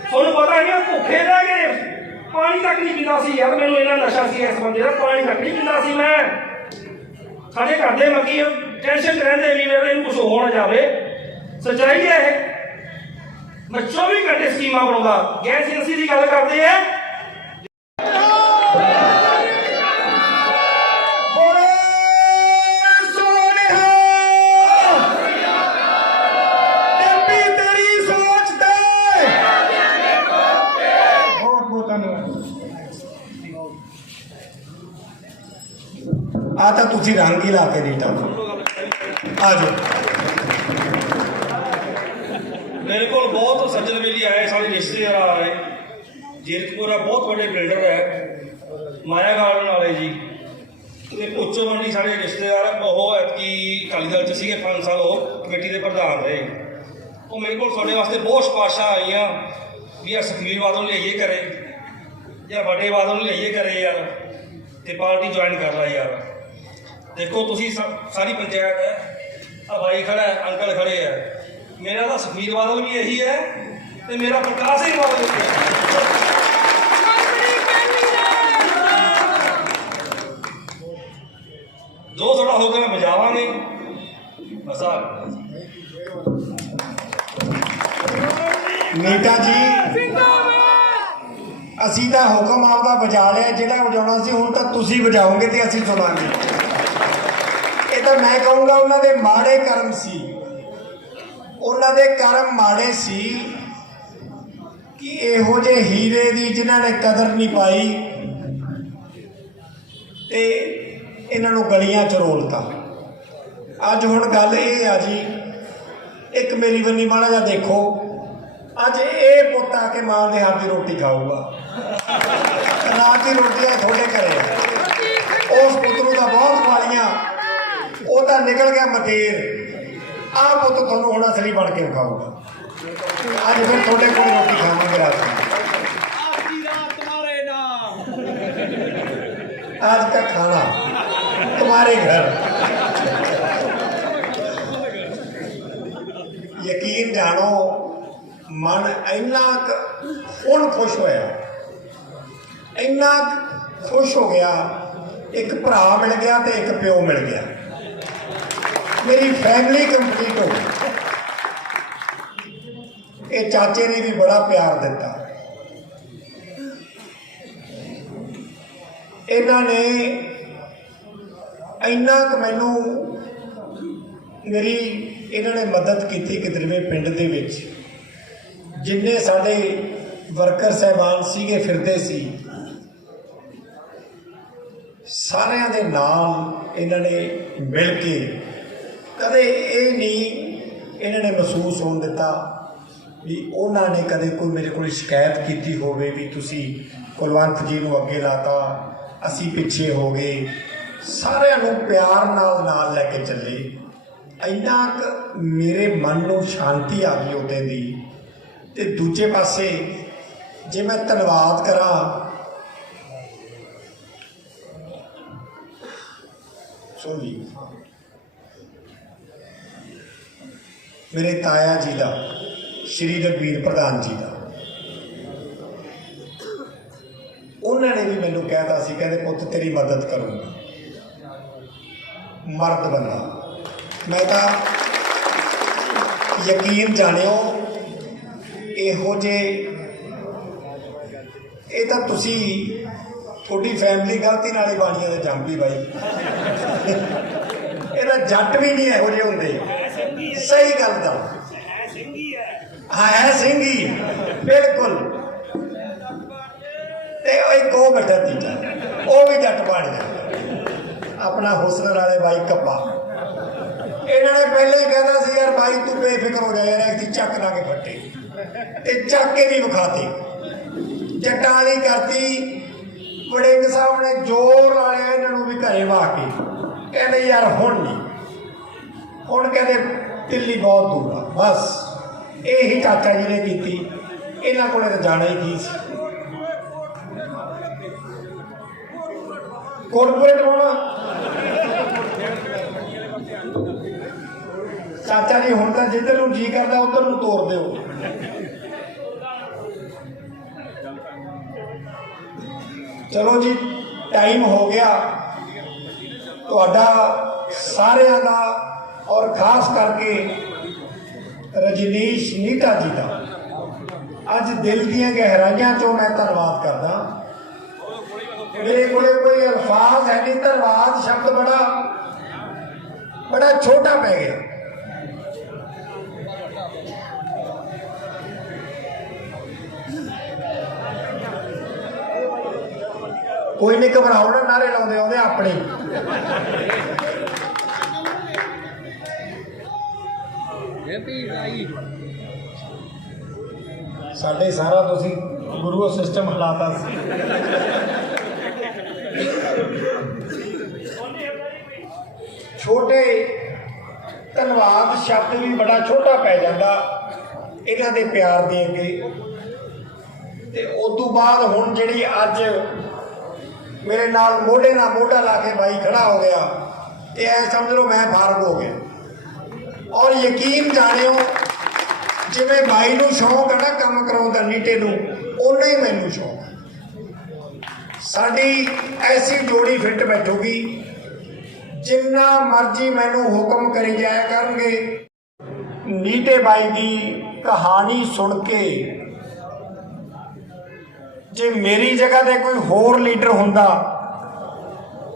ਤੁਹਾਨੂੰ ਪਤਾ ਨਹੀਂ ਭੁੱਖੇ ਰਹਿ ਗਏ, ਪਾਣੀ ਤੱਕ ਨਹੀਂ ਪੀਂਦਾ ਸੀ ਯਾਰ। ਮੈਨੂੰ ਇੰਨਾ ਨਸ਼ਾ ਸੀ ਇਸ ਬੰਦੇ ਦਾ, ਪਾਣੀ ਤੱਕ ਨਹੀਂ ਪੀਂਦਾ ਸੀ ਮੈਂ। ਸਾਡੇ ਘਰ ਦੇ ਮੱਕੀ ਟੈਨਸ਼ਨ 'ਚ ਰਹਿੰਦੇ ਵੀ ਮੇਰੇ ਇਹਨੂੰ ਕੁਛ ਹੋ ਨਾ ਜਾਵੇ। ਸੱਚਾਈ ਹੈ ਇਹ। ਮੈਂ 24 ਘੰਟੇ ਸਕੀਮਾਂ ਬਣਾਉਂਦਾ। ਗੈਸ ਏਜੰਸੀ ਦੀ ਗੱਲ ਕਰਦੇ ਆ, ਆ ਤਾਂ ਤੁਸੀਂ ਰੰਗ ਹੀ ਲਾ ਕੇ ਨੀਟਾ ਆ ਜਾਓ। ਮੇਰੇ ਕੋਲ ਬਹੁਤ ਸੱਜਣ ਵੇਲੀ ਆਏ, ਸਾਡੇ ਰਿਸ਼ਤੇਦਾਰ ਆ ਰਹੇ। ਜੀਰਕਪੁਰਾ ਬਹੁਤ ਵੱਡੇ ਬਿਲਡਰ ਹੈ, ਮਾਇਆ ਗਾਰਡਨ ਵਾਲੇ ਜੀ, ਤੇ ਪੁੱਛੋ ਮੰਡੀ ਸਾਡੇ ਰਿਸ਼ਤੇਦਾਰ। ਉਹ ਐਤਕੀ ਅਕਾਲੀ ਦਲ 'ਚ ਸੀਗੇ 5 ਸਾਲ, ਉਹ ਕਮੇਟੀ ਦੇ ਪ੍ਰਧਾਨ ਰਹੇ। ਉਹ ਮੇਰੇ ਕੋਲ ਤੁਹਾਡੇ ਵਾਸਤੇ ਬਹੁਤ ਸਿਫਾਰਸ਼ਾਂ ਆਈਆਂ ਵੀ ਯਾਰ ਸੁਖਬੀਰ ਬਾਦਲ ਨੂੰ ਲਿਆਈਏ ਕਰੇ, ਜਾਂ ਵੱਡੇ ਬਾਦਲ ਨੂੰ ਲਿਆਈਏ ਕਰੇ ਯਾਰ, ਤੇ ਪਾਰਟੀ ਜੁਆਇਨ ਕਰ ਲਾ ਯਾਰ। ਦੇਖੋ ਤੁਸੀਂ ਸਾਰੀ ਪੰਚਾਇਤ ਹੈ, ਆ ਭਾਈ ਖੜਾ ਹੈ, ਅੰਕਲ ਖੜੇ ਹੈ। ਮੇਰਾ ਤਾਂ ਸੁਖਬੀਰ ਬਾਦਲ ਵੀ ਇਹੀ ਹੈ ਤੇ ਮੇਰਾ ਪ੍ਰਕਾਸ਼ ਸਿੰਘ ਬਾਦਲ ਵੀ ਹੈ। ਦੋ ਥੋੜਾ ਹੋ ਕੇ ਮੈਂ ਬਜਾਵਾਂਗੇ ਬਸ। ਨੀਟਾ ਜੀ ਅਸੀਂ ਤਾਂ ਹੁਕਮ ਆਪਦਾ ਵਜਾ ਲਿਆ, ਜਿਹੜਾ ਵਜਾਉਣਾ ਸੀ ਹੁਣ ਤਾਂ ਤੁਸੀਂ ਵਜਾਓਗੇ ਤੇ ਅਸੀਂ ਸੁਣਾਂਗੇ। ਇਹ ਤਾਂ ਮੈਂ ਕਹੂੰਗਾ ਉਹਨਾਂ ਦੇ ਮਾੜੇ ਕਰਮ ਸੀ, ਉਹਨਾਂ ਦੇ ਕਰਮ ਮਾੜੇ ਸੀ ਕਿ ਇਹੋ ਜਿਹੇ ਹੀਰੇ ਦੀ ਜਿਨ੍ਹਾਂ ਨੇ ਕਦਰ ਨਹੀਂ ਪਾਈ, ਤੇ ਇਹਨਾਂ ਨੂੰ ਗਲੀਆਂ 'ਚ ਰੋਲਤਾ। ਅੱਜ ਹੁਣ ਗੱਲ ਇਹ ਆ ਜੀ, ਇੱਕ ਮੇਰੀ ਬੰਨੀ ਮਾੜਾ ਜਿਹਾ ਦੇਖੋ, ਅੱਜ ਇਹ ਪੁੱਤ ਆ ਕੇ ਮਾਂ ਦੇ ਹੱਥ ਦੀ ਰੋਟੀ ਖਾਊਗਾ। ਰਾਤ ਦੀ ਰੋਟੀਆਂ ਤੁਹਾਡੇ ਘਰੇ ਆ। ਉਸ ਪੁੱਤ ਨੂੰ ਤਾਂ ਬਹੁਤ ਖਵਾਲੀਆਂ, ਉਹ ਤਾਂ ਨਿਕਲ ਗਿਆ ਮਤੇਰ। ਆਹ ਪੁੱਤ ਤੁਹਾਨੂੰ ਹੁਣ ਅਸਲੀ ਬਣ ਕੇ ਖਾਊਗਾ। ਅੱਜ ਫਿਰ ਤੁਹਾਡੇ ਕੋਲ ਰੋਟੀ ਖਾਵਾਂਗੇ ਰਾਤ ਨੂੰ। आज का खाना तुम्हारे घर। यकीन जानो मन इन्ना ਹੁਣ खुश होया, इन्ना खुश हो गया। एक भरा मिल गया तो एक प्यो मिल गया, मेरी फैमिली कंप्लीट हो गई। ये चाचे ने भी बड़ा प्यार दिता। ਇਹਨਾਂ ਨੇ ਇੰਨਾ ਕੁ ਮੈਨੂੰ ਮੇਰੀ ਇਹਨਾਂ ਨੇ ਮਦਦ ਕੀਤੀ ਕਿਦਰਵੇਂ ਪਿੰਡ ਦੇ ਵਿੱਚ। ਜਿੰਨੇ ਸਾਡੇ ਵਰਕਰ ਸਾਹਿਬਾਨ ਸੀਗੇ ਫਿਰਦੇ ਸੀ, ਸਾਰਿਆਂ ਦੇ ਨਾਲ ਇਹਨਾਂ ਨੇ ਮਿਲ ਕੇ ਕਦੇ ਇਹ ਨਹੀਂ ਇਹਨਾਂ ਨੇ ਮਹਿਸੂਸ ਹੋਣ ਦਿੱਤਾ ਵੀ ਉਹਨਾਂ ਨੇ ਕਦੇ ਕੋਈ ਮੇਰੇ ਕੋਲ ਸ਼ਿਕਾਇਤ ਕੀਤੀ ਹੋਵੇ ਵੀ ਤੁਸੀਂ ਕੁਲਵੰਤ ਜੀ ਨੂੰ ਅੱਗੇ ਲਾਤਾ, ਅਸੀਂ ਪਿੱਛੇ ਹੋ ਗਏ। ਸਾਰਿਆਂ ਨੂੰ ਪਿਆਰ ਨਾਲ ਲੈ ਕੇ ਚੱਲੇ। ਇੰਨਾ ਕੁ ਮੇਰੇ ਮਨ ਨੂੰ ਸ਼ਾਂਤੀ ਆ ਗਈ ਉਹਦੇ ਦੀ। ਤੇ ਦੂਜੇ ਪਾਸੇ ਜੇ ਮੈਂ ਧੰਨਵਾਦ ਕਰਾਂ ਸੁਣ ਜੀ, ਮੇਰੇ ਤਾਇਆ ਜੀ ਦਾ, ਸ਼੍ਰੀ ਰਘਵੀਰ ਪ੍ਰਧਾਨ ਜੀ ਦਾ, ਉਹਨਾਂ ਨੇ ਵੀ ਮੈਨੂੰ ਕਹਿਤਾ ਸੀ, ਕਹਿੰਦੇ ਪੁੱਤ ਤੇਰੀ ਮਦਦ ਕਰੂੰਗਾ। ਮਰਦ ਬੰਦਾ ਮੈਂ ਤਾਂ ਯਕੀਨ ਜਾਣਿਓ, ਇਹੋ ਜਿਹੇ ਇਹ ਤਾਂ ਤੁਸੀਂ ਤੁਹਾਡੀ ਫੈਮਿਲੀ ਗਲਤੀ ਨਾਲ ਹੀ ਬਾਣੀਆਂ ਦੇ ਜੰਪੀ ਬਾਈ। ਇਹਦਾ ਜੱਟ ਵੀ ਨਹੀਂ ਇਹੋ ਜਿਹੇ ਹੁੰਦੇ। ਸਹੀ ਗੱਲ ਦਾ ਹਾਂ ਹੈ ਸਿੰਘ ਹੀ ਬਿਲਕੁਲ। ਤੇ ਇੱਕ ਉਹ ਬੈਠਾ ਤੀਜਾ, ਉਹ ਵੀ ਜੱਟ ਬਣ ਗਿਆ, ਆਪਣਾ ਹੁਸਨ ਵਾਲੇ ਬਾਈ ਕੱਪਾ। ਇਹਨਾਂ ਨੇ ਪਹਿਲਾਂ ਹੀ ਕਹਿੰਦਾ ਸੀ ਯਾਰ ਬਾਈ ਤੂੰ ਬੇਫਿਕਰ ਹੋ ਜਾ ਯਾਰ, ਇੱਕ ਚੱਕ ਲਾ ਕੇ ਫੱਟੇ। ਤੇ ਚੱਕ ਕੇ ਵੀ ਵਿਖਾਤੇ, ਜੱਟਾਂ ਵਾਲੀ ਕਰਤੀ। ਵੜਿੰਗ ਸਾਹਿਬ ਨੇ ਜ਼ੋਰ ਲਾਇਆ ਇਹਨਾਂ ਨੂੰ ਵੀ ਘਰੇ ਵਾਹ ਕੇ, ਕਹਿੰਦੇ ਯਾਰ ਹੁਣ ਨਹੀਂ, ਹੁਣ ਕਹਿੰਦੇ ਦਿੱਲੀ ਬਹੁਤ ਦੂਰ ਆ। ਬਸ ਇਹੀ ਚਾਚਾ ਜੀ ਨੇ ਕੀਤੀ। ਇਹਨਾਂ ਕੋਲੇ ਤਾਂ ਜਾਣਾ ਹੀ ਕੀ ਸੀ, ਕੋਰਪੋਰੇਟ ਹੋਣਾ। ਚਾਚਾ ਜੀ ਹੁਣ ਤਾਂ ਜਿੱਧਰ ਨੂੰ ਜੀ ਕਰਦਾ ਉੱਧਰ ਨੂੰ ਤੋਰ ਦਿਓ। ਚਲੋ ਜੀ ਟਾਈਮ ਹੋ ਗਿਆ ਤੁਹਾਡਾ ਸਾਰਿਆਂ ਦਾ, ਔਰ ਖਾਸ ਕਰਕੇ ਰਜਨੀਸ਼ ਨੀਟਾ ਜੀ ਦਾ ਅੱਜ ਦਿਲ ਦੀਆਂ ਗਹਿਰਾਈਆਂ ਚੋਂ ਮੈਂ ਧੰਨਵਾਦ ਕਰਦਾ। ਮੇਰੇ ਕੋਲੇ ਕੋਈ ਅਲਫਾਜ਼ ਹੈ ਨਹੀਂ, ਧੰਨਵਾਦ ਸ਼ਬਦ ਬੜਾ ਛੋਟਾ ਪੈ ਗਿਆ। ਕੋਈ ਨਹੀਂ ਘਬਰਾਓ ਨਾ, ਨਾਰੇ ਲਾਉਂਦੇ ਆਉਂਦੇ ਆਪਣੇ। ਸਾਡੇ ਸਾਰਾ ਤੁਸੀਂ ਗੁਰੂ ਸਿਸਟਮ ਹਲਾਤਾ ਸੀ। ਛੋਟੇ ਧੰਨਵਾਦ ਸ਼ਬਦ ਵੀ ਬੜਾ ਛੋਟਾ ਪੈ ਜਾਂਦਾ ਇਹਨਾਂ ਦੇ ਪਿਆਰ ਦੇ ਅੱਗੇ। ਤੇ ਉਦੋਂ ਬਾਅਦ ਹੁਣ ਜਿਹੜੀ ਅੱਜ ਮੇਰੇ ਨਾਲ ਮੋਢੇ ਨਾਲ ਮੋਢਾ ਲਾ ਕੇ ਬਾਈ ਖੜਾ ਹੋ ਗਿਆ, ਇਹ ਐ ਸਮਝ ਲਓ ਮੈਂ ਫਾਰਗ ਹੋ ਗਿਆ। ਔਰ ਯਕੀਨ ਜਾਣਿਓ, ਜਿਵੇਂ ਬਾਈ ਨੂੰ ਸ਼ੌਂਕ ਹੈ ਨਾ ਕੰਮ ਕਰਾਉਣ ਦਾ ਨੀਟੇ ਨੂੰ, ਓਨਾ ਹੀ ਮੈਨੂੰ ਸ਼ੌਂਕ ਹੈ। ਸਾਡੀ ਐਸੀ ਜੋੜੀ ਫਿੱਟ ਬੈਠੂਗੀ, ਜਿੰਨਾ ਮਰਜ਼ੀ ਮੈਨੂੰ ਹੁਕਮ ਕਰੀ ਜਾਇਆ ਕਰਨਗੇ। ਨੀਟੇ ਬਾਈ ਦੀ ਕਹਾਣੀ ਸੁਣ ਕੇ ਜੇ ਮੇਰੀ ਜਗ੍ਹਾ ਤੇ ਕੋਈ ਹੋਰ ਲੀਡਰ ਹੁੰਦਾ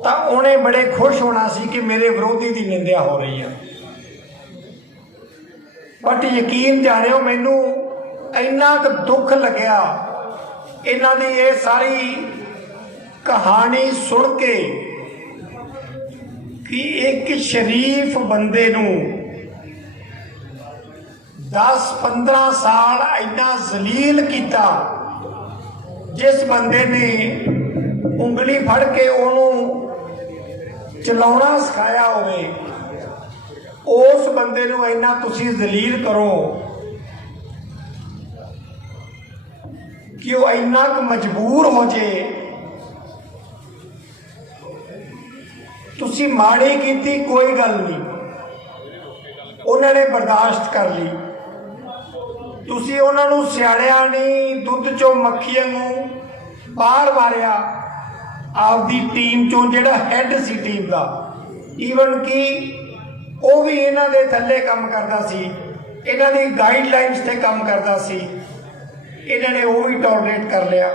ਤਾਂ ਉਹਨੇ ਬੜੇ ਖੁਸ਼ ਹੋਣਾ ਸੀ ਕਿ ਮੇਰੇ ਵਿਰੋਧੀ ਦੀ ਨਿੰਦਿਆ ਹੋ ਰਹੀ ਹੈ। ਬਟ ਯਕੀਨ ਜਾਣਿਓ, ਮੈਨੂੰ ਇੰਨਾ ਕੁ ਦੁੱਖ ਲੱਗਿਆ ਇਹਨਾਂ ਦੀ ਇਹ ਸਾਰੀ ਕਹਾਣੀ ਸੁਣ ਕੇ कि एक शरीफ बंदे नूं 10-15 साल इन्ना जलील किया, जिस बंदे ने उंगली फड़ के उन्होंने चलाउणा सिखाया होवे, उस बंदे नूं इन्ना तुसीं जलील करो कि वो इन्ना क मजबूर हो जाए। तुसीं माड़ी कीती कोई गल नहीं, उन्होंने बर्दाश्त कर ली। तुसीं उन्हां नूं सियाणिया नहीं, दुध चों मक्खियां नूं बाहर मारिया आपदी टीम चों, जिहड़ा हैड सी टीम का। ईवन कि वो भी इन्हां दे थल्ले काम करदा सी, इन्हां दी गाइडलाइनस ते काम करदा सी, इन्हां ने वो भी टॉलरेट कर लिया।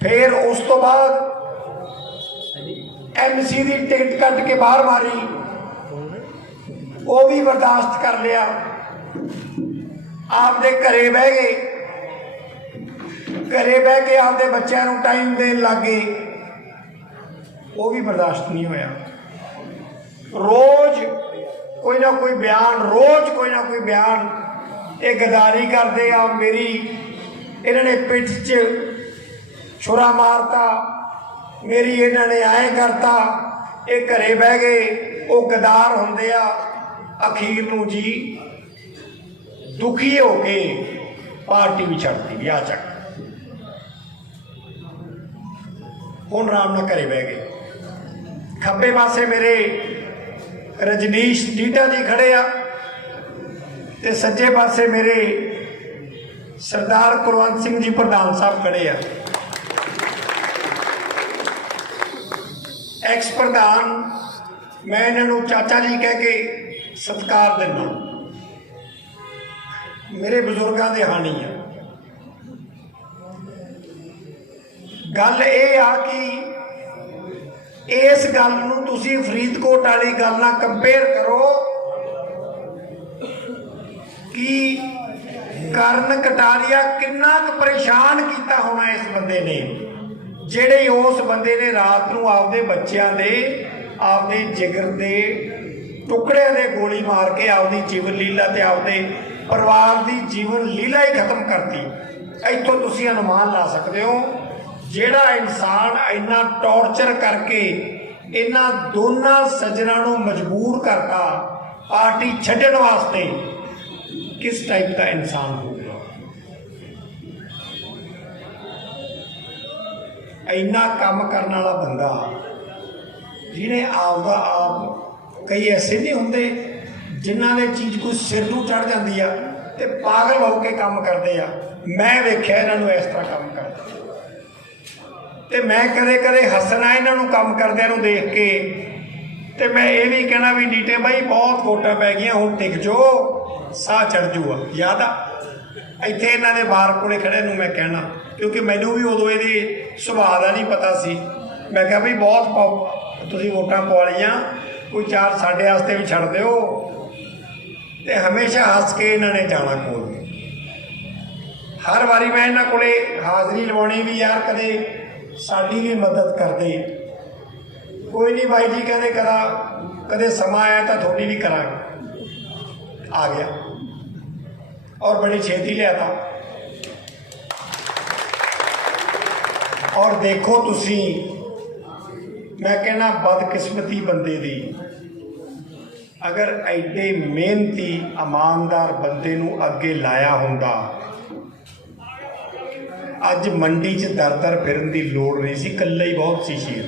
फिर उस तो बाद MC की टिकट कट के बाहर मारी, वो भी बर्दाश्त कर लिया। आपदे घरे बह गए, घरे बह के आपदे बच्चों को टाइम देन लग गए, वो भी बर्दाश्त नहीं होया। रोज कोई ना कोई बयान, रोज कोई ना कोई बयान, ये गद्दारी करते आ मेरी, इन्होंने पिठ च छुरा मारता, मेरी इन्होंने ऐ करता, ये घरे बह गए, वो गद्दार होंदे आ। अखीर नूं जी दुखी होके पार्टी भी छड्डती भी आ चक, हुण आराम नाल घरे बह गए। खब्बे पासे मेरे रजनीश ढीडा जी खड़े आ, ते सज्जे पासे मेरे सरदार कुलवंत सिंह जी प्रधान साहब खड़े आ। एक्स प्रधान, मैं इन्हों चाचा जी कह के सत्कार देना, मेरे बुजुर्गों के हानी है। गल ये आ कि इस गल नूं तुसीं फरीदकोट वाली गल नाल कंपेयर करो कि करण कटारिया किन्ना क परेशान किया होना इस बंदे ने, ਜਿਹੜੇ उस बंदे ने रात को आपदे बच्चों के आपदे जिगर के टुकड़े दे गोली मार के आपदी जीवन लीला ते आपदे परिवार की जीवन लीला ही खत्म करती। इत्थों तुसीं अनुमान ला सकते हो, जिहड़ा इंसान इन्ना टॉर्चर करके इन्हां दोनों सज्जनां नूं मजबूर करता पार्टी छड्डण वास्ते, किस टाइप का इंसान होगा। इन्ना काम करने वाला बंदा जिन्हें आपदा आप, कई ऐसे नहीं होंगे जिन्हों ने चीज़ कोई सिर नूं चढ़ जाती है तो पागल होकर काम करते हैं। मैं वेख्या इन्हों इस तरह काम करते, मैं कदे कदे हसना इन्हों काम करदे नूं देख के, तो मैं ये भी कहना भी नीटे भाई बहुत वोटां पै गई, हुण टिक जो, साह चढ़ जूगा। याद आ इत्थे इन्हां दे बार कोले खड़े नूं मैं कहना, क्योंकि मैनू भी उदों ये सुभाव का नहीं पता सी। मैं कहा भी बहुत तुसीं वोटां पा लियां, कोई 4 साडे वास्ते भी छड्ड दिओ, ते हमेशा हस के इन्होंने जाना कोल। हर बारी मैं इन्हां कोले हाज़री लवाउणी भी, यार कदे साडी भी मदद कर दे। कोई नहीं बाई जी कहते करा, कदे समा आया तो थोड़ी भी करांगे। आ गया और बड़ी छेती लिया था। और देखो तुसी, मैं कहना बदकिस्मती बंदे दी, अगर एडे मेहनती ईमानदार बंदे नूं अगे लाया हुंदा, अज मंडी च दर दर फिरन की लोड़ नहीं सी। कल्ले ही बहुत सी शेर,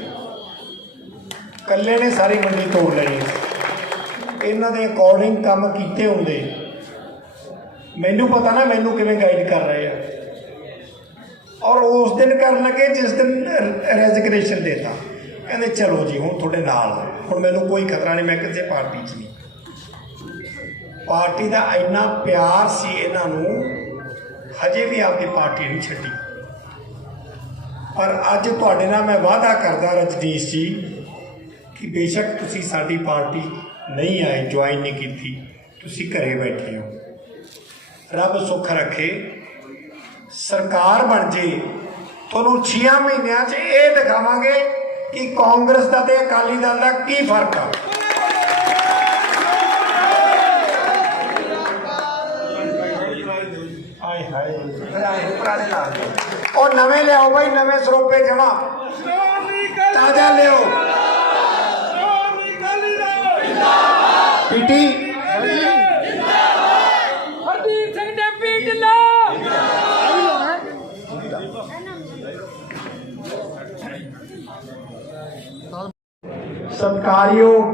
कल्ले ने सारी मंडी तोड़ लेनी। इन्हां दे अकॉर्डिंग काम कीते हुंदे, मैनू पता ना मैनू किवें गाइड कर रहे हैं। और उस दिन कर लगे जिस दिन रेजिग्नेशन देता, कहते चलो जी हुण तुहाडे नाल, हुण मैनू कोई खतरा नहीं, मैं किसी पार्टी च नहीं। पार्टी का इन्ना प्यार सी इन्हां नूं, हजे भी आपकी पार्टी नहीं छड्डी। पर अज तुहाडे नाल मैं वादा करदा रजनीश जी कि बेशक तुसीं साडी पार्टी नहीं आए, ज्वाइन नहीं कीती, तुसीं घरे बैठे हो। रब सुख रखे, सरकार बन जे, तुहानूं 6 महीनों च ये दिखावांगे कि कांग्रेस का ते अकाली दल का की फर्क है। और नवे लियाओ भाई, नवे सरोपे जमा ताजा लियाओ। पीटी हरदीप सिंह डैम्पी ढिल्ला सत्कारयोग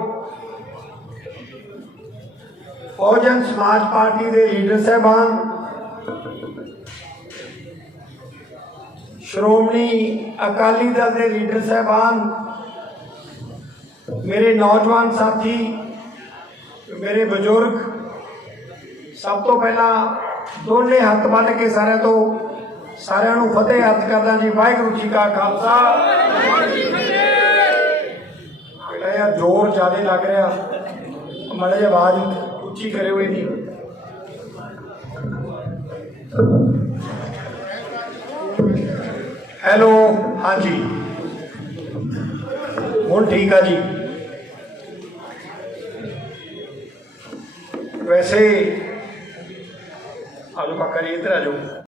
बहुजन समाज पार्टी के लीडर साहबान, श्रोमणी अकाली दल के लीडर साहबान, मेरे नौजवान साथी, मेरे बुजुर्ग, सब तो पहला दोने हथ बन के सारिਆਂ ਨੂੰ फतेह हथ करदा जी। वाहिगुरू जी का खालसा। बेटा यार जोर ज्यादा लग रहा, माड़ी जी आवाज उच्ची करे हुए नहीं। हेलो, हाँ जी, हुण ठीक है जी। वैसे आलू काका जी इधर आ जाओ।